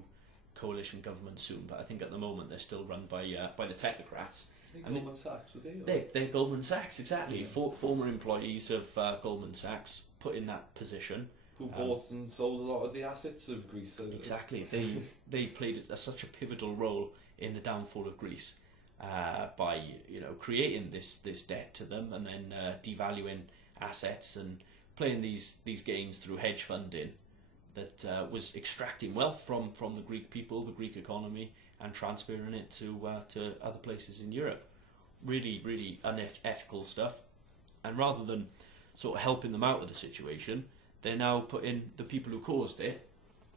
coalition government soon, but I think at the moment they're still run by the technocrats. Goldman Sachs, were they? They're Goldman Sachs, exactly. Yeah. Former employees of Goldman Sachs put in that position. Who bought and sold a lot of the assets of Greece. Exactly. They played such a pivotal role in the downfall of Greece by creating this debt to them, and then devaluing assets and playing these games through hedge funding that was extracting wealth from the Greek people, the Greek economy, and transferring it to other places in Europe. Really, really unethical stuff. And rather than sort of helping them out of the situation, they're now putting the people who caused it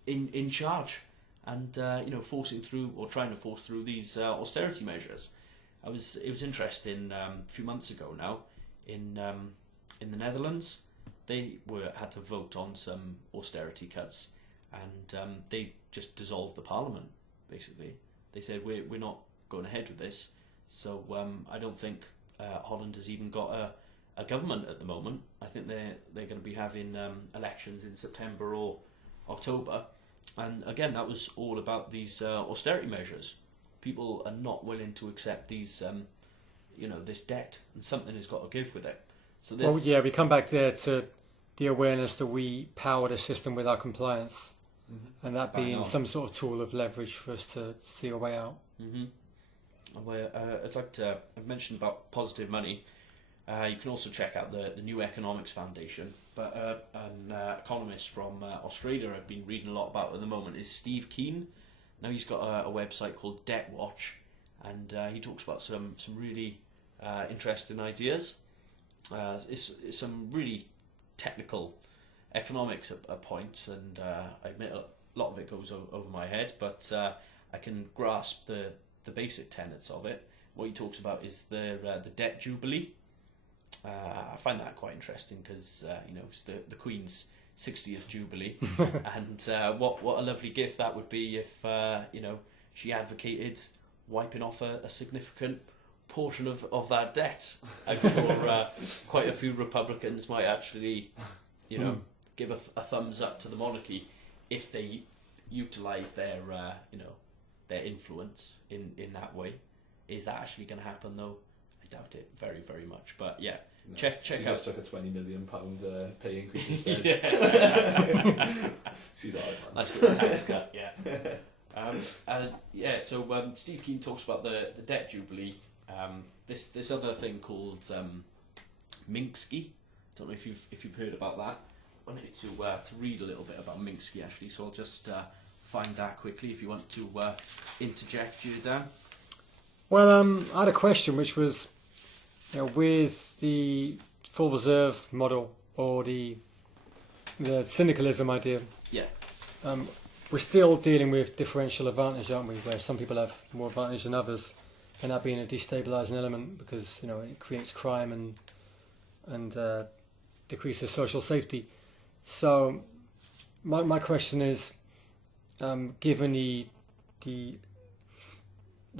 in charge, and forcing through, or trying to force through, these austerity measures. It was interesting. A few months ago now, in the Netherlands, they had to vote on some austerity cuts, and they just dissolved the parliament. Basically, they said we're not going ahead with this. So I don't think Holland has even got a government at the moment. I think they're going to be having elections in September or October, and again that was all about these austerity measures. People are not willing to accept these, this debt, and something has got to give with it. So we come back there to the awareness that we power the system with our compliance, and that being some sort of tool of leverage for us to see a way out. I'd like to. I've mentioned about positive money. You can also check out the New Economics Foundation. But an economist from Australia I've been reading a lot about at the moment is Steve Keen. Now he's got a website called Debt Watch, and he talks about some really interesting ideas. It's some really technical economics at points, and I admit a lot of it goes over my head, but I can grasp the basic tenets of it. What he talks about is the debt jubilee. I find that quite interesting because it's the Queen's 60th jubilee, and what a lovely gift that would be if she advocated wiping off a significant portion of that debt. I'm sure quite a few Republicans might actually give a thumbs up to the monarchy if they utilise their influence in that way. Is that actually going to happen though? I doubt it very, very much. But yeah, no, check she out. Just took a £20 million pay increase instead. Yeah. She's alright, man. Nice little tax cut, yeah. So Steve Keen talks about the debt jubilee. This other thing called Minsky. Don't know if you've heard about that. I need to read a little bit about Minsky actually. So I'll just find that quickly if you want to interject here, Dan. Well, I had a question which was, with the full reserve model or the syndicalism idea. Yeah. We're still dealing with differential advantage, aren't we? Where some people have more advantage than others, and that being a destabilising element because it creates crime and decreases social safety. So, my question is, given the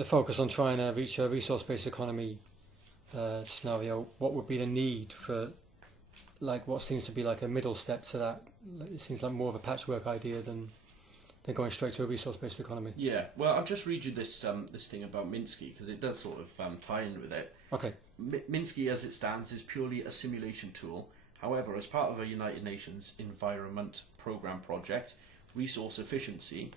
focus on trying to reach a resource-based economy scenario, what would be the need for, like, what seems to be like a middle step to that? It seems like more of a patchwork idea than going straight to a resource-based economy. Yeah, well, I'll just read you this thing about Minsky because it does sort of tie in with it. Okay. Minsky, as it stands, is purely a simulation tool. However, as part of a United Nations Environment Programme project, resource efficiency,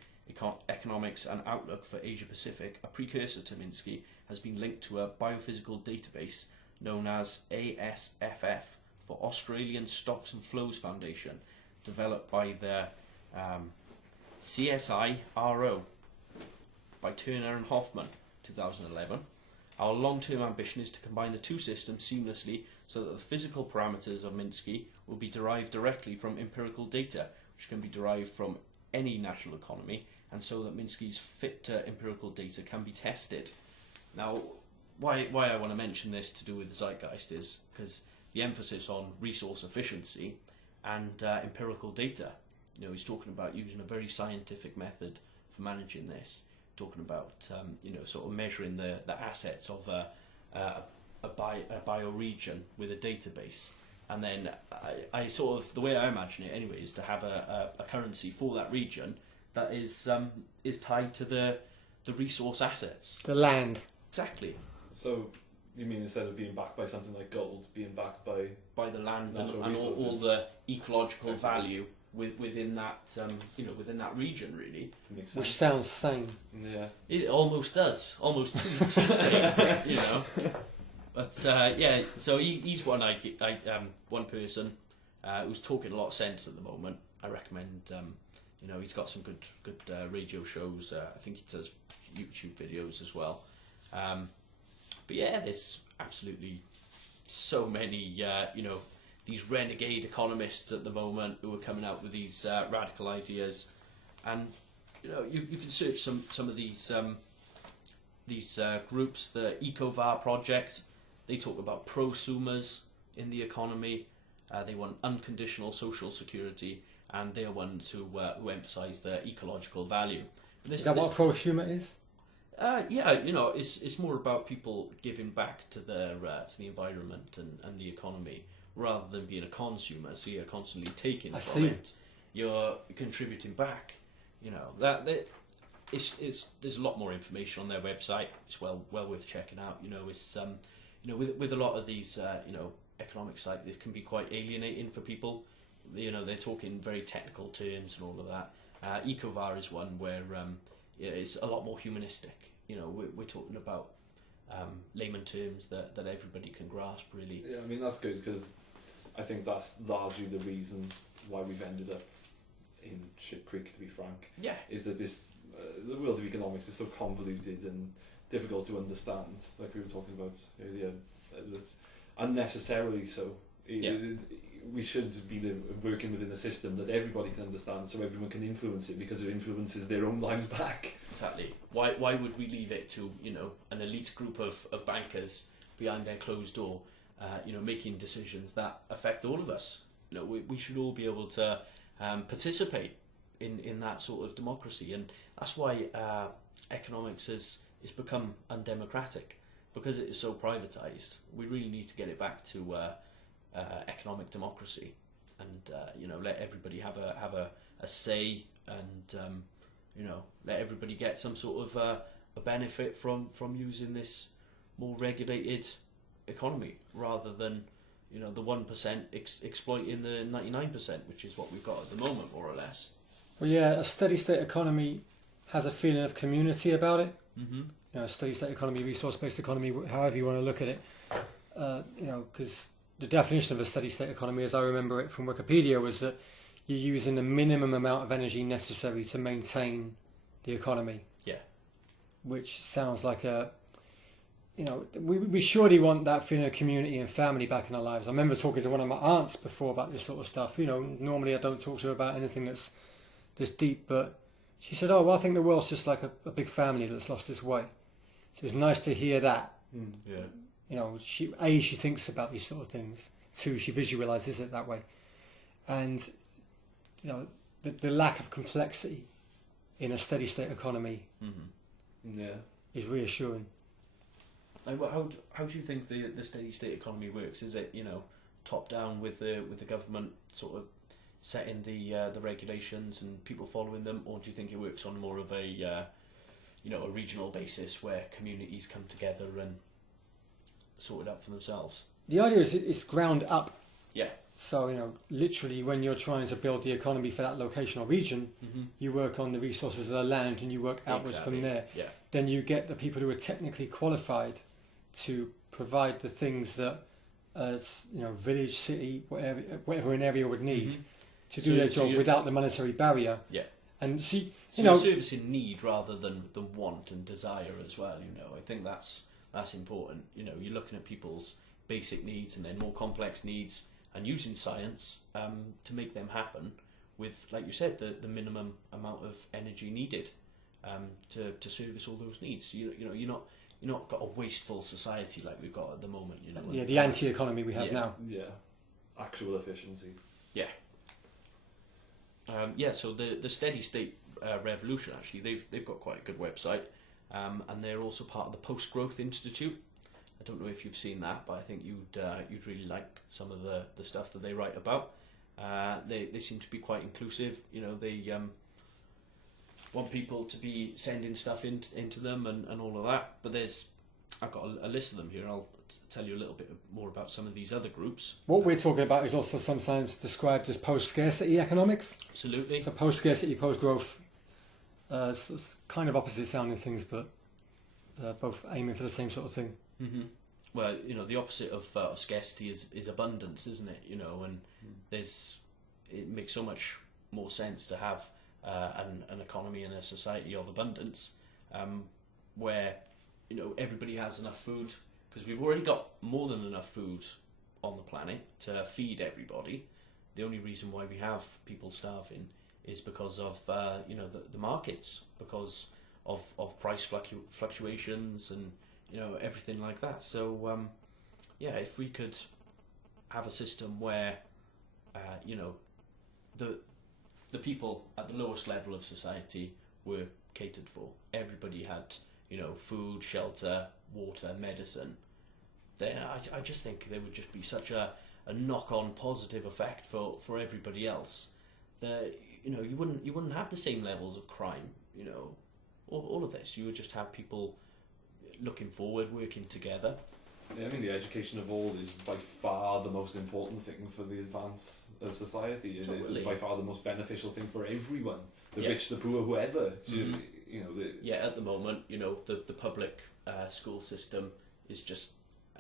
economics and outlook for Asia Pacific, a precursor to Minsky, has been linked to a biophysical database known as ASFF for Australian Stocks and Flows Foundation, developed by the CSIRO by Turner and Hoffman, 2011. Our long-term ambition is to combine the two systems seamlessly so that the physical parameters of Minsky will be derived directly from empirical data, which can be derived from any national economy, and so that Minsky's fit to empirical data can be tested. Now, why I want to mention this to do with the zeitgeist is because the emphasis on resource efficiency and empirical data. He's talking about using a very scientific method for managing this. Talking about sort of measuring the assets of a bioregion with a database, and then I sort of, the way I imagine it anyway, is to have a currency for that region that is tied to the resource assets, the land. Exactly. So you mean instead of being backed by something like gold, being backed by the land and all the ecological value within that within that region, really. Makes sense. Which sounds sane. Yeah, it almost does, almost too sane, But so he's one one person who's talking a lot of sense at the moment. I recommend. He's got some good radio shows. I think he does YouTube videos as well. But yeah, there's absolutely so many these renegade economists at the moment who are coming out with these radical ideas, and you can search some of these groups. The EcoVar project, they talk about prosumers in the economy. They want unconditional social security, and they're ones who emphasise the ecological value. Is that what a prosumer is? It's more about people giving back to the environment and the economy, rather than being a consumer. So you're constantly taking from it. You're contributing back. There's a lot more information on their website. It's well worth checking out. It's with a lot of these economic sites, it can be quite alienating for people. They're talking very technical terms and all of that. EcoVar is one where it's a lot more humanistic. We're talking about layman terms that everybody can grasp, really. Yeah, I mean, that's good, because I think that's largely the reason why we've ended up in shit creek, to be frank. Yeah. Is that this the world of economics is so convoluted and difficult to understand, like we were talking about earlier, unnecessarily so. We should be working within a system that everybody can understand, so everyone can influence it, because it influences their own lives back. Exactly. Why would we leave it to an elite group of bankers behind their closed door, making decisions that affect all of us? We should all be able to participate in that sort of democracy, and that's why economics has become undemocratic, because it is so privatised. We really need to get it back to economic democracy, and let everybody have a say, and let everybody get some sort of a benefit from using this more regulated economy, rather than the 1% exploiting the 99%, which is what we've got at the moment, more or less. Well, yeah, a steady state economy has a feeling of community about it. Mm-hmm. You know, steady state economy, resource based economy, however you want to look at it. You know, because the definition of a steady state economy, as I remember it from Wikipedia, was that you're using the minimum amount of energy necessary to maintain the economy. Yeah. Which sounds like a, you know, we surely want that feeling of community and family back in our lives. I remember talking to one of my aunts before about this sort of stuff. You know, normally I don't talk to her about anything that's deep, but she said, "Oh, well, I think the world's just like a big family that's lost its way." So it's nice to hear that. Yeah. You know, she thinks about these sort of things. 2, she visualizes it that way, and you know, the lack of complexity in a steady state economy is reassuring. Like, how do you think the steady state economy works? Is it, you know, top down with the government sort of setting the regulations and people following them, or do you think it works on more of a you know, a regional basis where communities come together and sort it out for themselves? The idea is it's ground up. Yeah. So, you know, literally when you're trying to build the economy for that location or region, you work on the resources of the land and you work outwards from there. Yeah. Then you get the people who are technically qualified to provide the things that, you know, village, city, whatever an area would need to do their job without the monetary barrier. Yeah. And see, so you know, you're servicing need rather than want and desire as well. You know, I think that's important. You know, you're looking at people's basic needs and then more complex needs, and using science to make them happen with, like you said, the minimum amount of energy needed to service all those needs. You know, you're not got a wasteful society like we've got at the moment. You know, yeah, the anti-economy we have now. Yeah, actual efficiency. Yeah. So the Steady State Revolution, actually, they've got quite a good website, and they're also part of the Post Growth Institute. I don't know if you've seen that, but I think you'd really like some of the stuff that they write about. They seem to be quite inclusive. You know, they want people to be sending stuff into them and all of that. But I've got a list of them here. I'll tell you a little bit more about some of these other groups. What we're talking about is also sometimes described as post-scarcity economics. Absolutely. So post-scarcity, post-growth, it's kind of opposite sounding things, but both aiming for the same sort of thing. Mm-hmm. Well, you know, the opposite of scarcity is abundance, isn't it? You know, and it makes so much more sense to have an economy and a society of abundance, where, you know, everybody has enough food, because we've already got more than enough food on the planet to feed everybody. The only reason why we have people starving is because of you know, the markets, because of price fluctuations and, you know, everything like that. So yeah, if we could have a system where you know, the people at the lowest level of society were catered for, everybody had, you know, food, shelter, water, medicine, then I just think there would just be such a knock-on positive effect for everybody else, that, you know, you wouldn't have the same levels of crime, you know, all of this. You would just have people looking forward, working together. Yeah, I mean, the education of all is by far the most important thing for the advance of society. Totally. It is by far the most beneficial thing for everyone, the rich, the poor, whoever. You know, at the moment, you know, the public school system is just,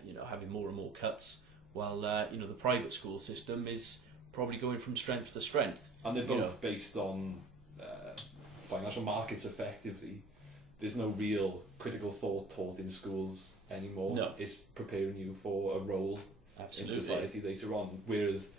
you know, having more and more cuts, while you know, the private school system is probably going from strength to strength. And they're both based on financial markets effectively. There's no real critical thought taught in schools anymore. No. It's preparing you for a role in society later on. Whereas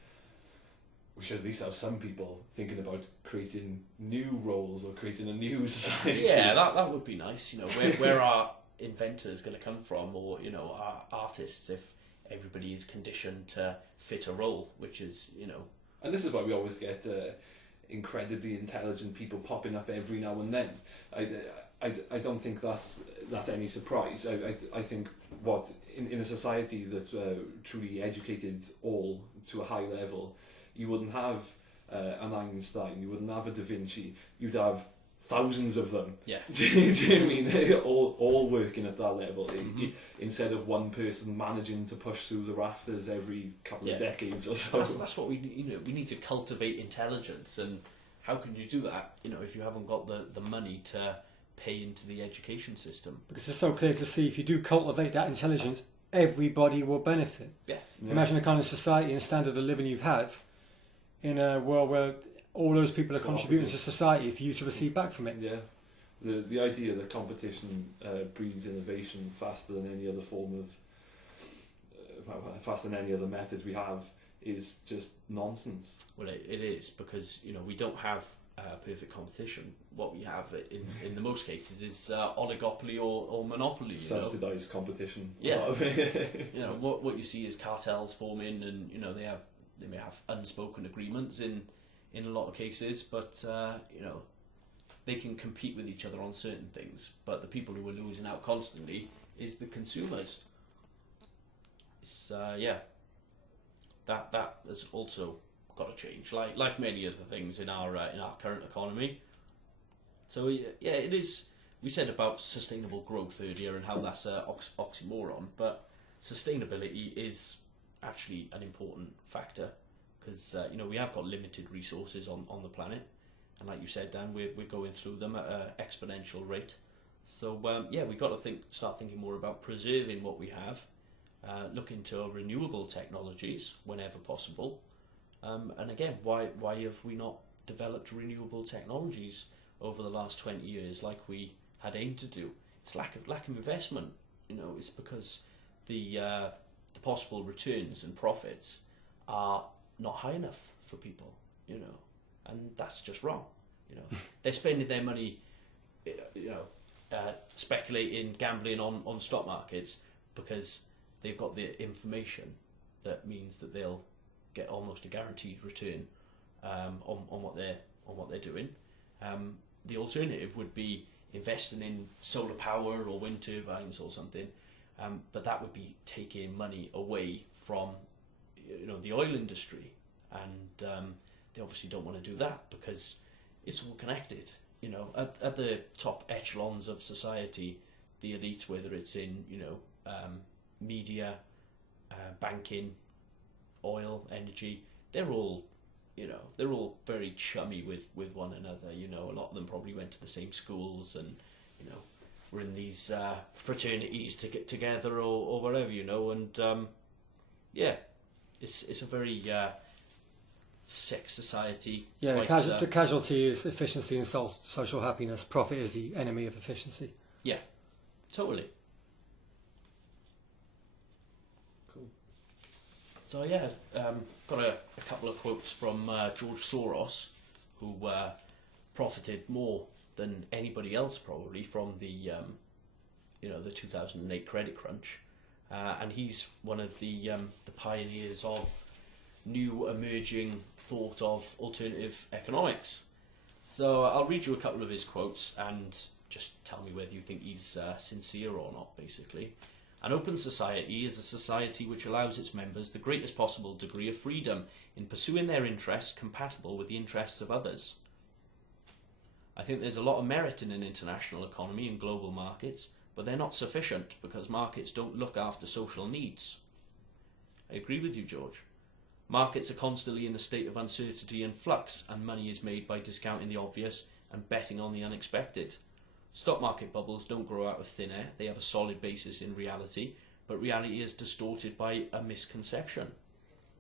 we should at least have some people thinking about creating new roles or creating a new society. Yeah, that would be nice. You know, where are inventors going to come from, or, you know, our artists, if everybody is conditioned to fit a role, which is, you know. And this is why we always get incredibly intelligent people popping up every now and then. I don't think that's any surprise. I think what in a society that truly educated all to a high level, you wouldn't have an Einstein, you wouldn't have a Da Vinci, you'd have thousands of them. Yeah. Do you know what I mean? They're all working at that level, instead of one person managing to push through the rafters every couple of decades or so. That's what we need to cultivate intelligence and how can you do that? If you haven't got the money to pay into the education system. Because it's so clear to see if you do cultivate that intelligence, everybody will benefit. Yeah. Imagine the kind of society and standard of living you'd have in a world where all those people are contributing to society for you to receive back from it. Yeah. The idea that competition breeds innovation faster than any other form of, faster than any other method we have, is just nonsense. Well, it is, because we don't have perfect competition. What we have in the most cases is oligopoly or monopoly. Subsidised competition. Yeah. What you see is cartels forming, and they may have unspoken agreements in a lot of cases, but they can compete with each other on certain things. But the people who are losing out constantly is the consumers. It's that has also got to change, like many other things in our current economy. So it is. We said about sustainable growth earlier and how that's an oxymoron, but sustainability is actually an important factor, because we have got limited resources on the planet, and like you said, Dan, we're going through them at an exponential rate. So we've got to start thinking more about preserving what we have. Look into renewable technologies whenever possible, and again, why have we not developed renewable technologies over the last 20 years like we had aimed to do? It's lack of investment. It's because the possible returns and profits are not high enough for people, and that's just wrong. They're spending their money, speculating, gambling on stock markets because they've got the information that means that they'll get almost a guaranteed return on what they're doing. The alternative would be investing in solar power or wind turbines or something, but that would be taking money away from the oil industry, and they obviously don't want to do that because it's all connected. At the top echelons of society, the elites, whether it's in media, banking, oil, energy, they're all very chummy with one another. A lot of them probably went to the same schools, and were in these fraternities to get together or whatever, and it's a very sick society. Yeah, the casualty is efficiency and social happiness. Profit is the enemy of efficiency. Yeah, totally. So got a couple of quotes from George Soros, who profited more than anybody else probably from the 2008 credit crunch, and he's one of the pioneers of new emerging thought of alternative economics. So I'll read you a couple of his quotes and just tell me whether you think he's sincere or not, basically. An open society is a society which allows its members the greatest possible degree of freedom in pursuing their interests compatible with the interests of others. I think there's a lot of merit in an international economy and global markets, but they're not sufficient because markets don't look after social needs. I agree with you, George. Markets are constantly in a state of uncertainty and flux, and money is made by discounting the obvious and betting on the unexpected. Stock market bubbles don't grow out of thin air. They have a solid basis in reality, but reality is distorted by a misconception.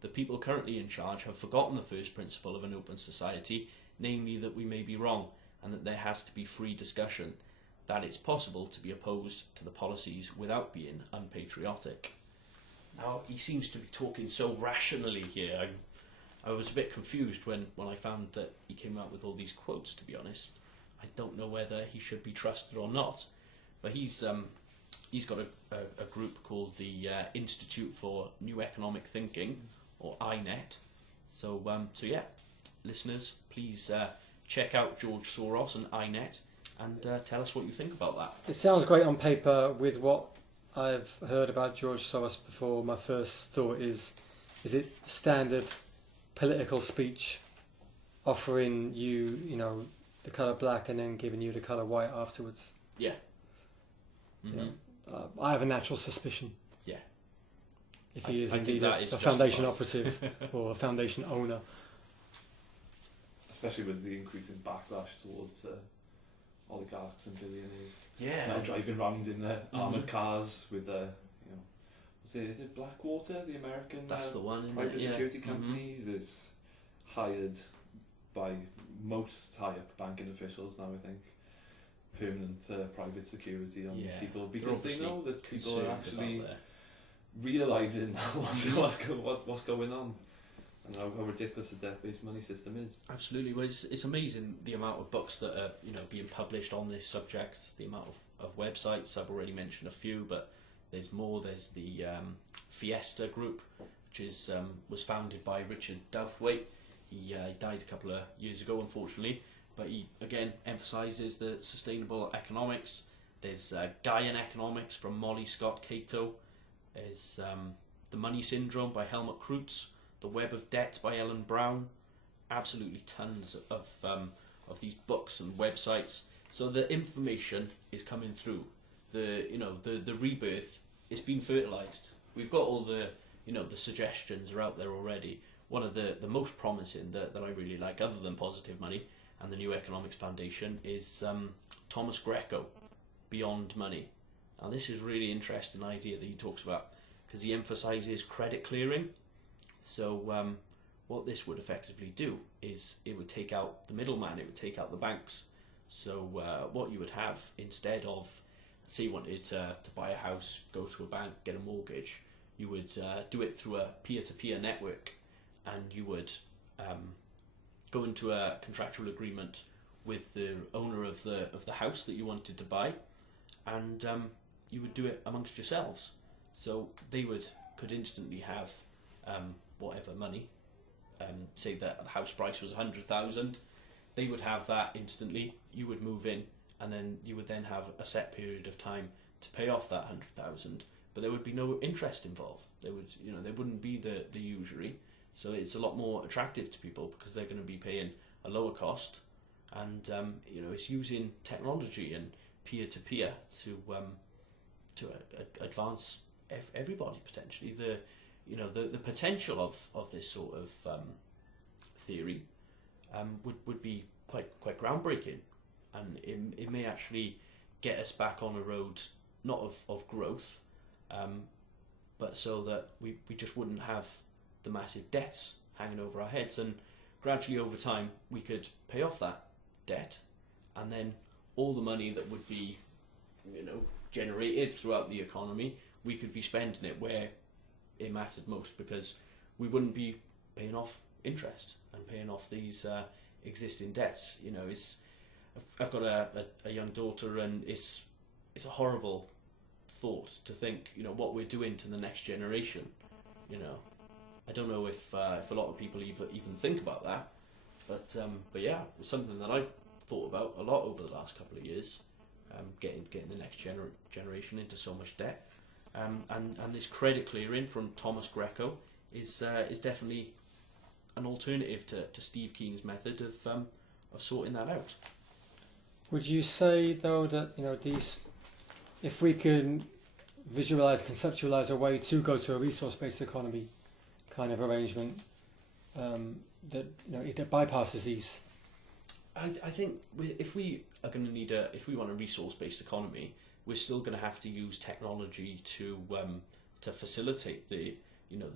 The people currently in charge have forgotten the first principle of an open society, namely that we may be wrong and that there has to be free discussion, that it's possible to be opposed to the policies without being unpatriotic. Now, he seems to be talking so rationally here. I was a bit confused when I found that he came out with all these quotes, to be honest. I don't know whether he should be trusted or not, but he's got a group called the Institute for New Economic Thinking, or INET. So listeners, please check out George Soros and INET and tell us what you think about that. It sounds great on paper. With what I've heard about George Soros before, my first thought is it standard political speech offering you, the colour black and then giving you the colour white afterwards? Yeah. Mm-hmm. I have a natural suspicion. Yeah. If he is indeed a foundation operative or a foundation owner. I especially with the increasing backlash towards oligarchs and billionaires. Yeah. Now driving around in armoured cars with is it Blackwater, the American That's the one, isn't private it? Yeah. security company that's hired by most high-up banking officials now, I think, permanent private security on these people, because they know that people are actually realising what's going on and how ridiculous the debt-based money system is. Absolutely. Well, it's amazing the amount of books that are being published on this subject, the amount of websites. I've already mentioned a few, but there's more. There's the Fiesta group, which is was founded by Richard Douthwaite. He died a couple of years ago, unfortunately, but he again emphasises the sustainable economics. There's Gaian economics from Molly Scott Cato. There's The Money Syndrome by Helmut Kreutz. The Web of Debt by Ellen Brown. Absolutely tons of these books and websites. So the information is coming through. The rebirth is being fertilised. We've got all the the suggestions are out there already. One of the most promising that I really like, other than Positive Money and the New Economics Foundation, is Thomas Greco, Beyond Money. Now this is a really interesting idea that he talks about, because he emphasises credit clearing. So what this would effectively do is it would take out the middleman, it would take out the banks. So what you would have, instead of, say you wanted to buy a house, go to a bank, get a mortgage, you would do it through a peer-to-peer network, and you would go into a contractual agreement with the owner of the house that you wanted to buy, and you would do it amongst yourselves. So they could instantly have whatever money, say that the house price was 100,000, they would have that instantly. You would move in, and then you would then have a set period of time to pay off that 100,000. But there would be no interest involved. There wouldn't be the usury. So it's a lot more attractive to people because they're going to be paying a lower cost, and it's using technology and peer-to-peer to advance everybody potentially. The potential of this sort of theory would be quite groundbreaking, and it may actually get us back on a road not of growth, but so that we just wouldn't have the massive debts hanging over our heads, and gradually over time we could pay off that debt, and then all the money that would be generated throughout the economy, we could be spending it where it mattered most, because we wouldn't be paying off interest and paying off these existing debts. I've got a young daughter, and it's a horrible thought to think what we're doing to the next generation. I don't know if a lot of people even think about that, but yeah, it's something that I've thought about a lot over the last couple of years. Getting the next generation into so much debt, and this credit clearing from Thomas Greco is definitely an alternative to Steve Keen's method of sorting that out. Would you say though that these, if we can visualize, conceptualize a way to go to a resource-based economy kind of arrangement, that it bypasses these? I think if we are going to need if we want a resource-based economy, we're still going to have to use technology to facilitate the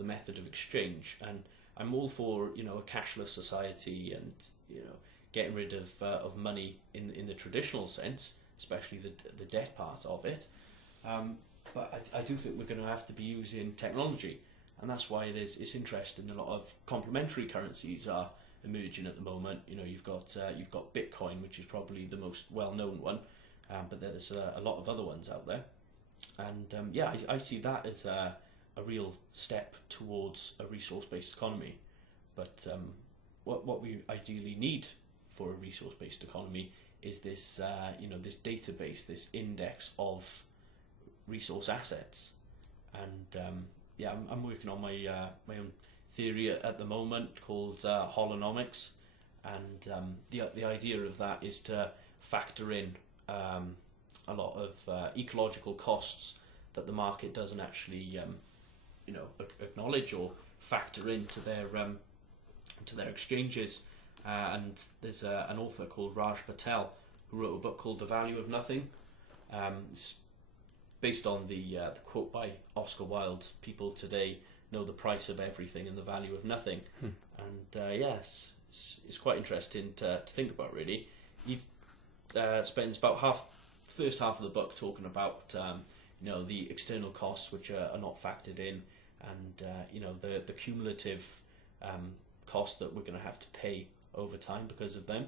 method of exchange. And I'm all for a cashless society, and getting rid of money in the traditional sense, especially the debt part of it. But I do think we're going to have to be using technology, and that's why it's interesting. A lot of complementary currencies are emerging at the moment. You've got Bitcoin, which is probably the most well-known one, but there's a lot of other ones out there, and I see that as a real step towards a resource-based economy. But what we ideally need for a resource-based economy is this this database, this index of resource assets, and I'm working on my own theory at the moment called holonomics, and the idea of that is to factor in a lot of ecological costs that the market doesn't actually acknowledge or factor into their exchanges, and there's an author called Raj Patel who wrote a book called The Value of Nothing. It's based on the quote by Oscar Wilde, people today know the price of everything and the value of nothing. And yes, it's quite interesting to think about, really. He spends about first half of the book talking about the external costs which are not factored in, and the cumulative cost that we're going to have to pay over time because of them.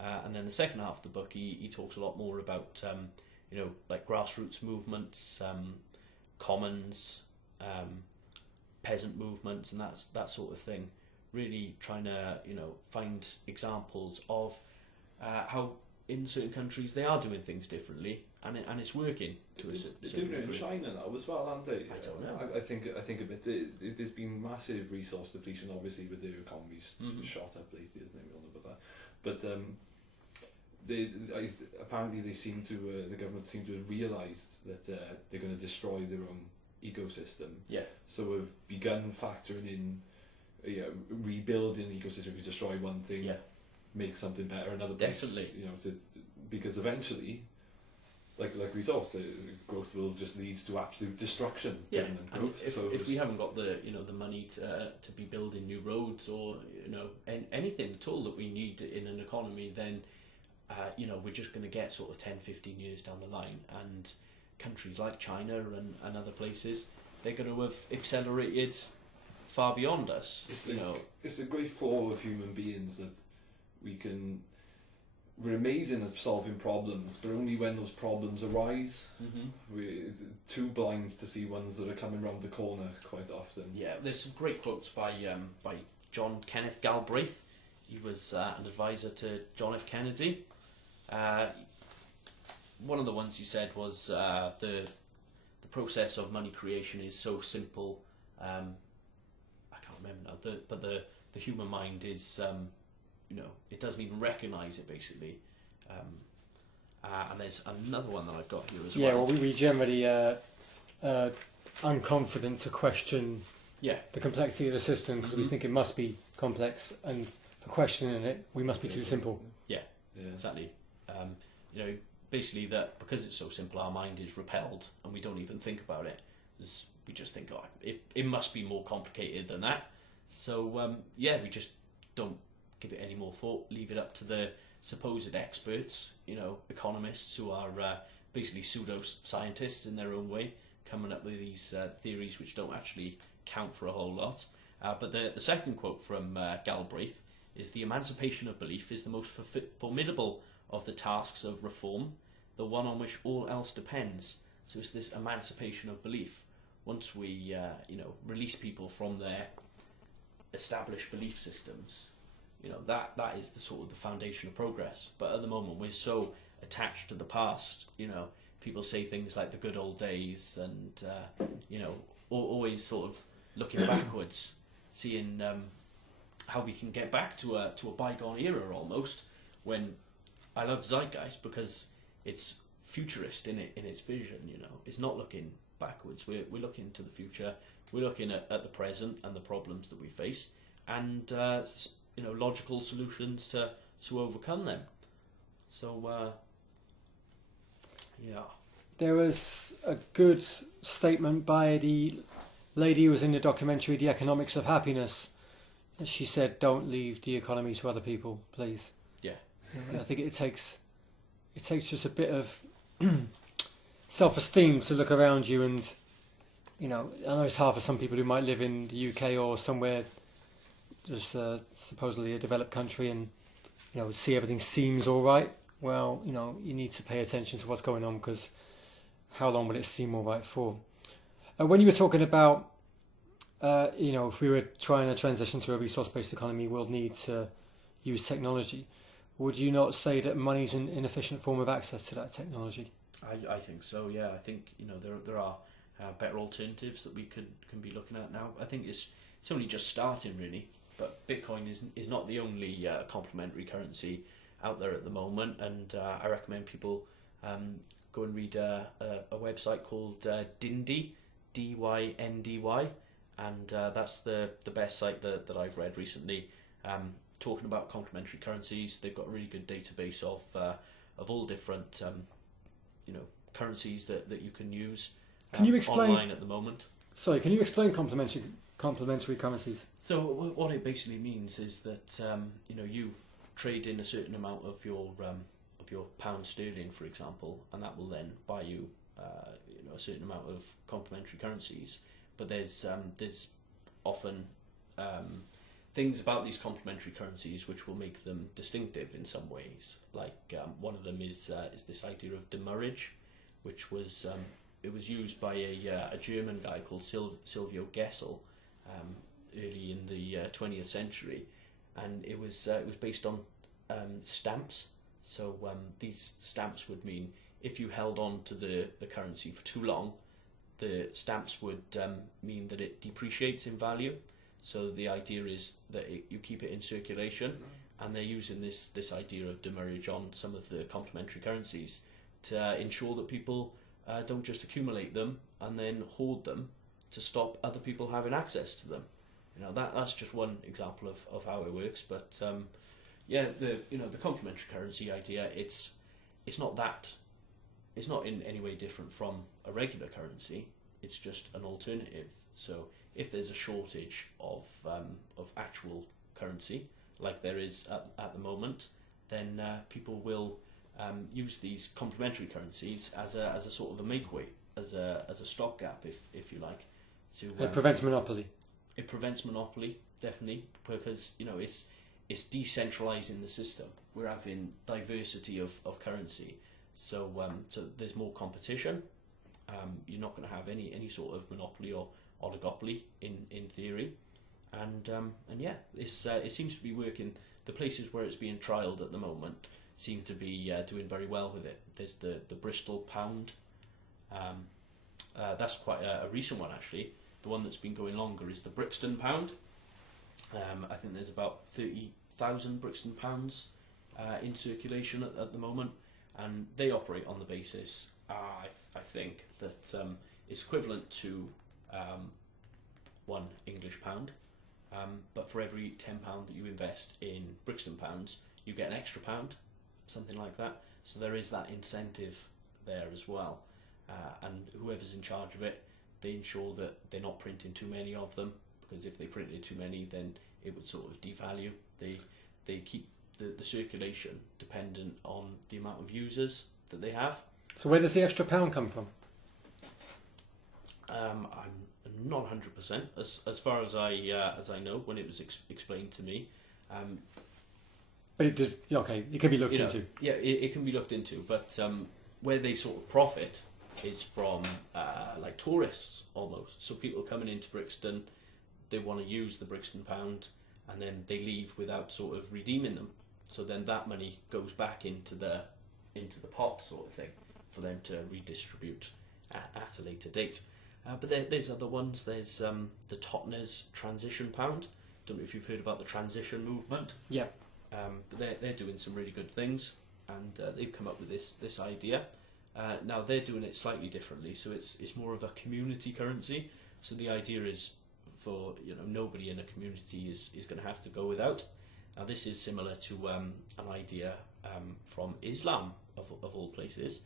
And then the second half of the book, he talks a lot more about like grassroots movements, commons, peasant movements, and that sort of thing. Really trying to find examples of how in certain countries they are doing things differently, and it's working to a certain degree. They're doing it in China now as well, aren't they? I don't know. I think a bit. There's been massive resource depletion, obviously, with their economies shot up lately, isn't it? We all know about that. But apparently they seem to the government seem to have realised that they're going to destroy their own ecosystem. Yeah. So have begun factoring in rebuilding the ecosystem. If you destroy one thing, make something better. Another place, definitely. Because eventually, like we thought, growth will just lead to absolute destruction. Yeah, and growth. If we haven't got the the money to be building new roads or anything at all that we need in an economy, then we're just going to get sort of 10, 15 years down the line, and countries like China and other places, they're going to have accelerated far beyond us. It's a great fall of human beings that we're amazing at solving problems, but only when those problems arise. We're too blind to see ones that are coming around the corner quite often. Yeah, there's some great quotes by John Kenneth Galbraith. He was an advisor to John F. Kennedy. One of the ones he said was the process of money creation is so simple. I can't remember now, but the human mind is it doesn't even recognise it, basically. And there's another one that I've got here as well. Yeah, well, we generally unconfident to question the complexity of the system because we think it must be complex, and for questioning it, we must be too simple. Yeah, exactly. Basically that because it's so simple, our mind is repelled and we don't even think about it. We just think, it must be more complicated than that. So we just don't give it any more thought, leave it up to the supposed experts, economists who are basically pseudo-scientists in their own way, coming up with these theories which don't actually count for a whole lot. But the second quote from Galbraith is, "The emancipation of belief is the most formidable of the tasks of reform, the one on which all else depends." So it's this emancipation of belief. Once we release people from their established belief systems, that is the sort of the foundation of progress. But at the moment we're so attached to the past. People say things like the good old days, and always sort of looking backwards, seeing how we can get back to a bygone era almost. When I love Zeitgeist because it's futurist in its vision. It's not looking backwards. We're looking to the future. We're looking at the present and the problems that we face, and logical solutions to overcome them. So there was a good statement by the lady who was in the documentary The Economics of Happiness. She said, "Don't leave the economy to other people, please." Yeah. I think it takes just a bit of self-esteem to look around you, and I know it's hard for some people who might live in the UK or somewhere just supposedly a developed country, and see everything seems all right. Well, you need to pay attention to what's going on, because how long will it seem all right for? When you were talking about if we were trying to transition to a resource-based economy, we'll need to use technology. Would you not say that money is an inefficient form of access to that technology? I think so. Yeah, I think there are better alternatives that we can be looking at now. I think it's only just starting, really. But Bitcoin is not the only complementary currency out there at the moment, and I recommend people go and read a website called Dyndy, Dyndy, and that's the best site that I've read recently. talking about complementary currencies. They've got a really good database of all different currencies that you can use. Can you explain online at the moment? Sorry, can you explain complementary currencies? So what it basically means is that you trade in a certain amount of your pound sterling, for example, and that will then buy you a certain amount of complementary currencies. But there's often things about these complementary currencies which will make them distinctive in some ways. Like one of them is this idea of demurrage, which was it was used by a German guy called Silvio Gesell early in the 20th century, and it was based on stamps. So these stamps would mean if you held on to the currency for too long, the stamps would mean that it depreciates in value. So the idea is that you keep it in circulation, and they're using this idea of demurrage on some of the complementary currencies to ensure that people don't just accumulate them and then hoard them to stop other people having access to them. That's just one example of how it works. But the complementary currency idea, it's not in any way different from a regular currency. It's just an alternative. So if there's a shortage of actual currency, like there is at the moment, then people will use these complementary currencies as a sort of a make-way, as a stopgap, if you like. It prevents monopoly. It prevents monopoly, definitely, because it's decentralising the system. We're having diversity of currency, so there's more competition. You're not going to have any sort of monopoly or oligopoly in theory, and it seems to be working. The places where it's being trialled at the moment seem to be doing very well with it. There's the Bristol pound. That's quite a recent one, actually. The one that's been going longer is the Brixton pound. I think there's about 30,000 Brixton pounds in circulation at the moment, and they operate on the basis, I think, that it's equivalent to one English pound, but for every £10 that you invest in Brixton pounds, you get an extra pound, something like that. So there is that incentive there as well, and whoever's in charge of it, they ensure that they're not printing too many of them, because if they printed too many, then it would sort of devalue. They keep the circulation dependent on the amount of users that they have. So where does the extra pound come from? I'm not 100%, as far as I know, when it was explained to me. But it does. Okay, it can be looked into. Yeah, it can be looked into, but where they sort of profit is from like tourists almost. So people coming into Brixton, they want to use the Brixton pound, and then they leave without sort of redeeming them. So then that money goes back into the pot, sort of thing, for them to redistribute at a later date. But there's other ones. There's the Totnes transition pound. Don't know if you've heard about the transition movement. Yeah. But they're doing some really good things, and they've come up with this idea. Now they're doing it slightly differently, so it's more of a community currency. So the idea is for nobody in a community is going to have to go without. Now this is similar to an idea from Islam of all places,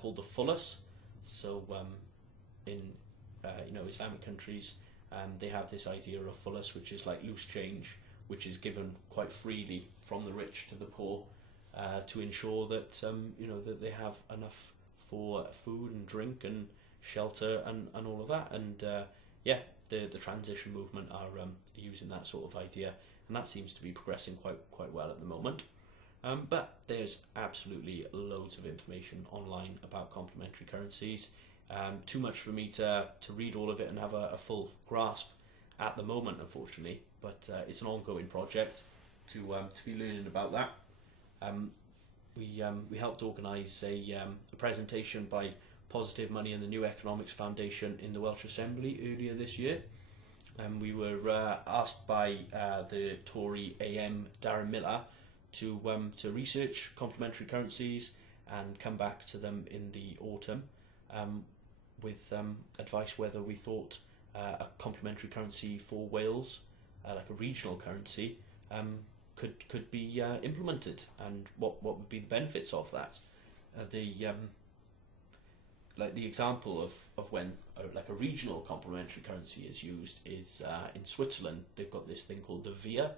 called the Fulus. So in Islamic countries, they have this idea of Fulus, which is like loose change, which is given quite freely from the rich to the poor, to ensure that that they have enough for food and drink and shelter and all of that. And the transition movement are using that sort of idea, and that seems to be progressing quite well at the moment. But there's absolutely loads of information online about complementary currencies. Too much for me to read all of it and have a full grasp at the moment, unfortunately. But it's an ongoing project to be learning about that. We helped organise a presentation by Positive Money and the New Economics Foundation in the Welsh Assembly earlier this year. We were asked by the Tory AM Darren Miller to research complementary currencies and come back to them in the autumn with advice whether we thought a complementary currency for Wales, like a regional currency, could be implemented, and what would be the benefits of that. Like the example of when like a regional complementary currency is used is in Switzerland. They've got this thing called the VIA,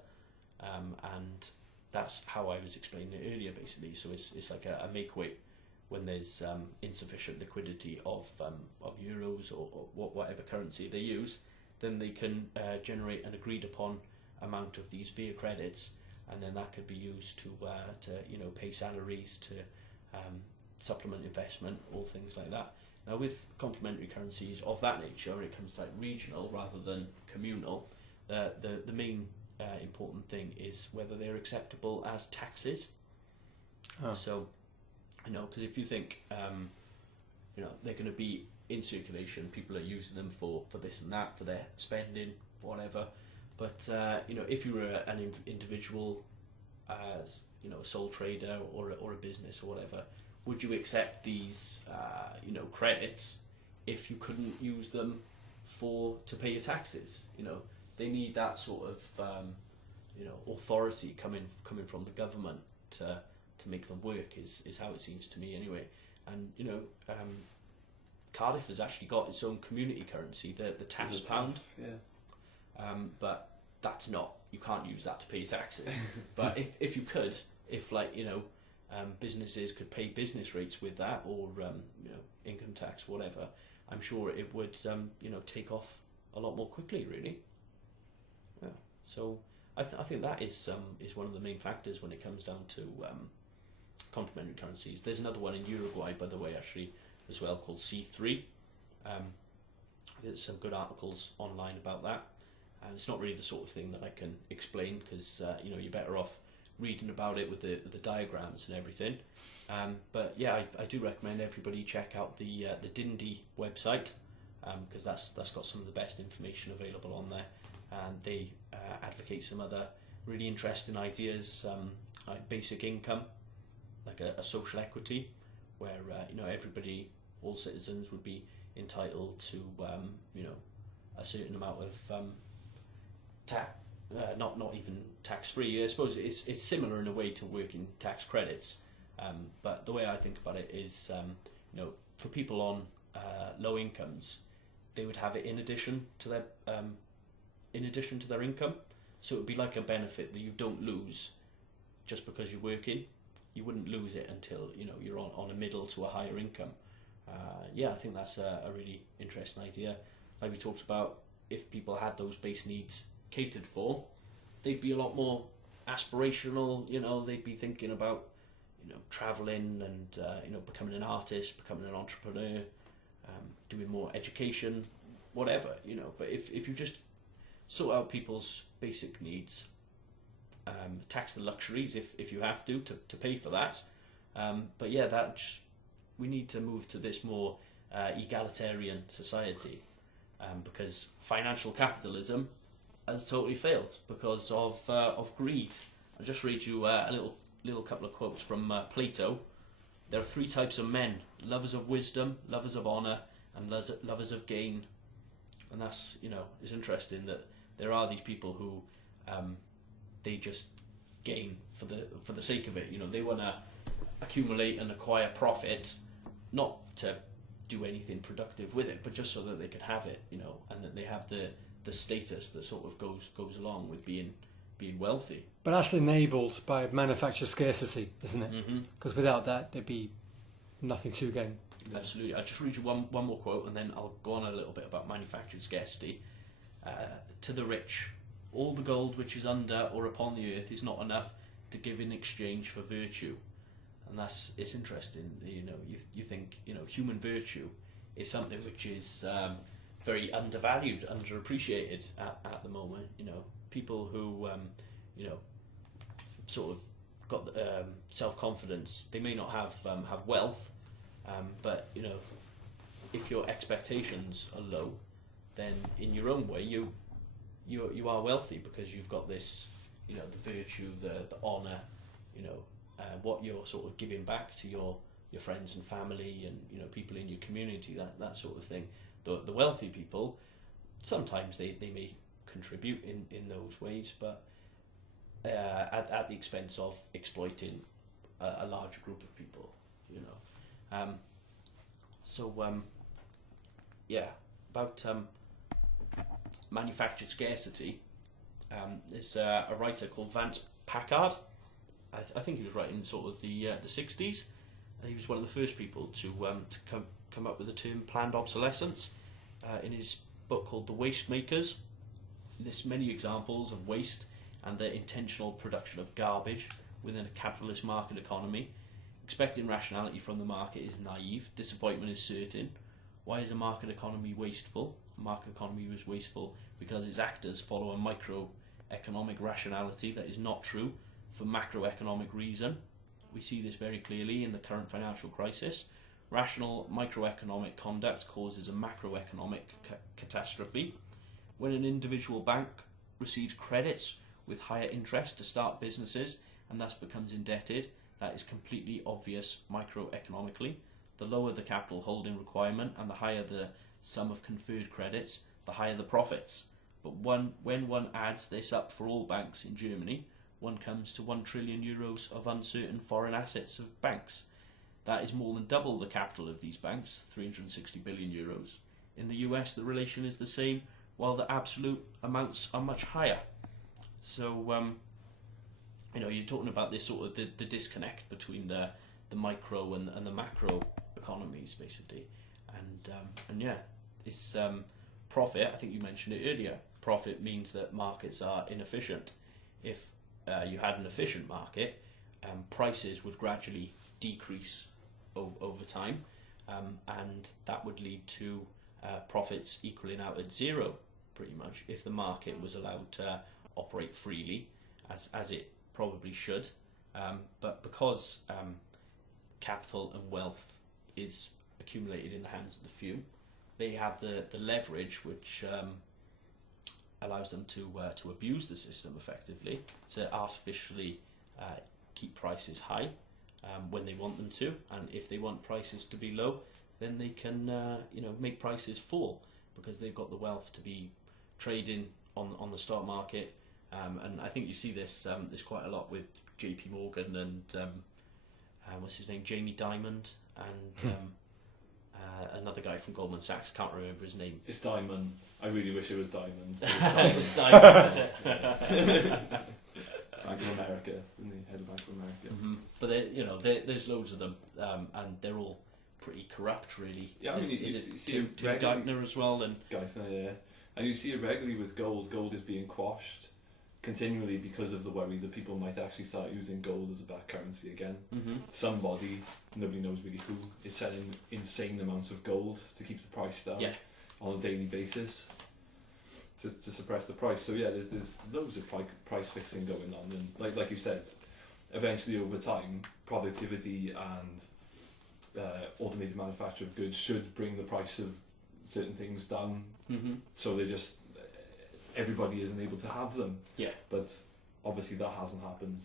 and that's how I was explaining it earlier. Basically, so it's like a make weight when there's insufficient liquidity of euros or whatever currency they use, then they can generate an agreed upon amount of these VIA credits, and then that could be used to pay salaries, to supplement investment, all things like that. Now, with complementary currencies of that nature, when it comes to like regional rather than communal, the main important thing is whether they're acceptable as taxes. Oh. So, because if you think, they're going to be in circulation, people are using them for this and that, for their spending, whatever. But if you were an individual, as a sole trader or a business or whatever, would you accept these credits if you couldn't use them to pay your taxes? They need that sort of authority coming from the government to make them work, is how it seems to me anyway. And Cardiff has actually got its own community currency, the TAF's pound. Yeah. But that's not, you can't use that to pay your taxes. But if you could, businesses could pay business rates with that, or income tax, whatever, I'm sure it would take off a lot more quickly, really. Yeah. So I think that is one of the main factors when it comes down to complementary currencies. There's another one in Uruguay, by the way, actually, as well, called C3. There's some good articles online about that. It's not really the sort of thing that I can explain, because you're better off reading about it with the diagrams and everything. But yeah, I do recommend everybody check out the Dindy website, because that's got some of the best information available on there, and they advocate some other really interesting ideas, like basic income, like a social equity, where everybody, all citizens, would be entitled to a certain amount of not even tax-free. I suppose it's similar in a way to working tax credits, but the way I think about it is, for people on low incomes, they would have it in addition to their income, so it would be like a benefit that you don't lose just because you're working. You wouldn't lose it until you're on a middle to a higher income. I think that's a really interesting idea. Like we talked about, if people had those base needs catered for, they'd be a lot more aspirational. They'd be thinking about traveling and becoming an artist, becoming an entrepreneur, doing more education, whatever. But if you just sort out people's basic needs, tax the luxuries if you have to pay for that. But yeah, we need to move to this more egalitarian society, because financial capitalism has totally failed because of greed. I'll just read you a little couple of quotes from Plato. There are three types of men: lovers of wisdom, lovers of honour, and lovers of gain. And that's, it's interesting that there are these people who they just gain for the sake of it. They want to accumulate and acquire profit, not to do anything productive with it, but just so that they could have it, and that they have the status that sort of goes along with being wealthy. But that's enabled by manufactured scarcity, isn't it? Because without that, there'd be nothing to gain. Absolutely. I'll just read you one more quote, and then I'll go on a little bit about manufactured scarcity. To the rich, all the gold which is under or upon the earth is not enough to give in exchange for virtue. And it's interesting. You think human virtue is something which is very undervalued, underappreciated at the moment. People who sort of got self-confidence. They may not have wealth, but if your expectations are low, then in your own way you are wealthy, because you've got this the virtue, the honour, what you're sort of giving back to your friends and family and people in your community, that sort of thing. The wealthy people, sometimes they may contribute in those ways, but at the expense of exploiting a larger group of people, you know. About manufactured scarcity. There's a writer called Vance Packard. I think he was writing in sort of the 60s. He was one of the first people to come up with the term planned obsolescence in his book called The Waste Makers. He lists many examples of waste and the intentional production of garbage within a capitalist market economy. Expecting rationality from the market is naive. Disappointment is certain. Why is a market economy wasteful? A market economy was wasteful because its actors follow a microeconomic rationality that is not true for macroeconomic reason. We see this very clearly in the current financial crisis. Rational microeconomic conduct causes a macroeconomic catastrophe. When an individual bank receives credits with higher interest to start businesses and thus becomes indebted, that is completely obvious microeconomically. The lower the capital holding requirement and the higher the sum of conferred credits, the higher the profits. But when one adds this up for all banks in Germany, one comes to €1 trillion of uncertain foreign assets of banks. That is more than double the capital of these banks, €360 billion. In the US, the relation is the same, while the absolute amounts are much higher. So, you're talking about this sort of the disconnect between the micro and the macro economies, basically. And it's profit. I think you mentioned it earlier. Profit means that markets are inefficient. If you had an efficient market, prices would gradually decrease over time, and that would lead to profits equaling out at zero, pretty much, if the market was allowed to operate freely, as it probably should. But because capital and wealth is accumulated in the hands of the few, they have the leverage which allows them to abuse the system effectively, to artificially keep prices high when they want them to, and if they want prices to be low, then they can make prices fall, because they've got the wealth to be trading on the stock market. And I think you see this quite a lot with JP Morgan and what's his name, Jamie Dimon, and another guy from Goldman Sachs, can't remember his name. It's Diamond. I really wish it was Diamond. It's Diamond, is it? Bank of America, isn't he? Head of Bank of America. Mm-hmm. But there's loads of them, and they're all pretty corrupt, really. Yeah, I mean, is it Tim Geithner as well? And Geithner, yeah. And you see it regularly with gold. Gold is being quashed continually because of the worry that people might actually start using gold as a back currency again. Mm-hmm. Somebody, nobody knows really who, is selling insane amounts of gold to keep the price down on a daily basis to suppress the price. So yeah, there's loads of price fixing going on, and like you said, eventually over time, productivity and automated manufacture of goods should bring the price of certain things down. Mm-hmm. So they just everybody isn't able to have them. Yeah. But obviously that hasn't happened.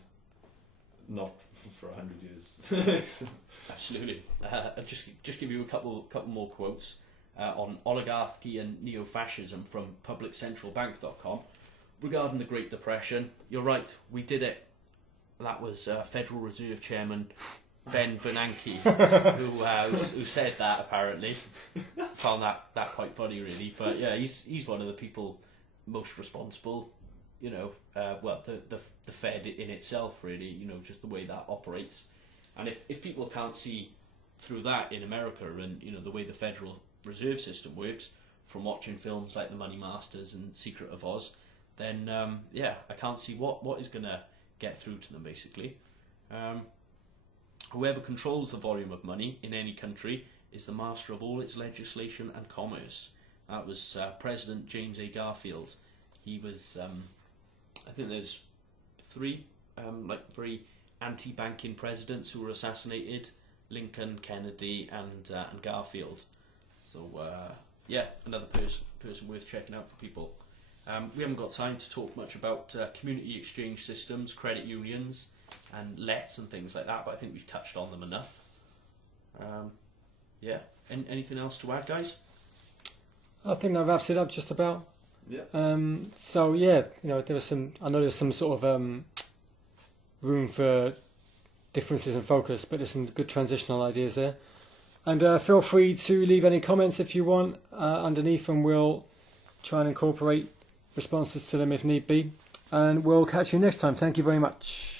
Not for 100 years. Absolutely. I'll just give you a couple more quotes on oligarchy and neo-fascism from publiccentralbank.com. Regarding the Great Depression, you're right, we did it. That was Federal Reserve Chairman Ben Bernanke who said that, apparently. Found that quite funny, really. But yeah, he's one of the people most responsible, the Fed in itself, really, just the way that operates. And if people can't see through that in America and, the way the Federal Reserve System works, from watching films like The Money Masters and Secret of Oz, then, I can't see what is going to get through to them, basically. Whoever controls the volume of money in any country is the master of all its legislation and commerce. That was President James A. Garfield. He was, I think there's 3 very anti-banking presidents who were assassinated: Lincoln, Kennedy, and Garfield. So another person worth checking out for people. We haven't got time to talk much about community exchange systems, credit unions, and lets and things like that, but I think we've touched on them enough. Anything else to add, guys? I think that wraps it up just about. Yeah. There was some. I know there's some sort of room for differences in focus, but there's some good transitional ideas there. And feel free to leave any comments if you want underneath, and we'll try and incorporate responses to them if need be. And we'll catch you next time. Thank you very much.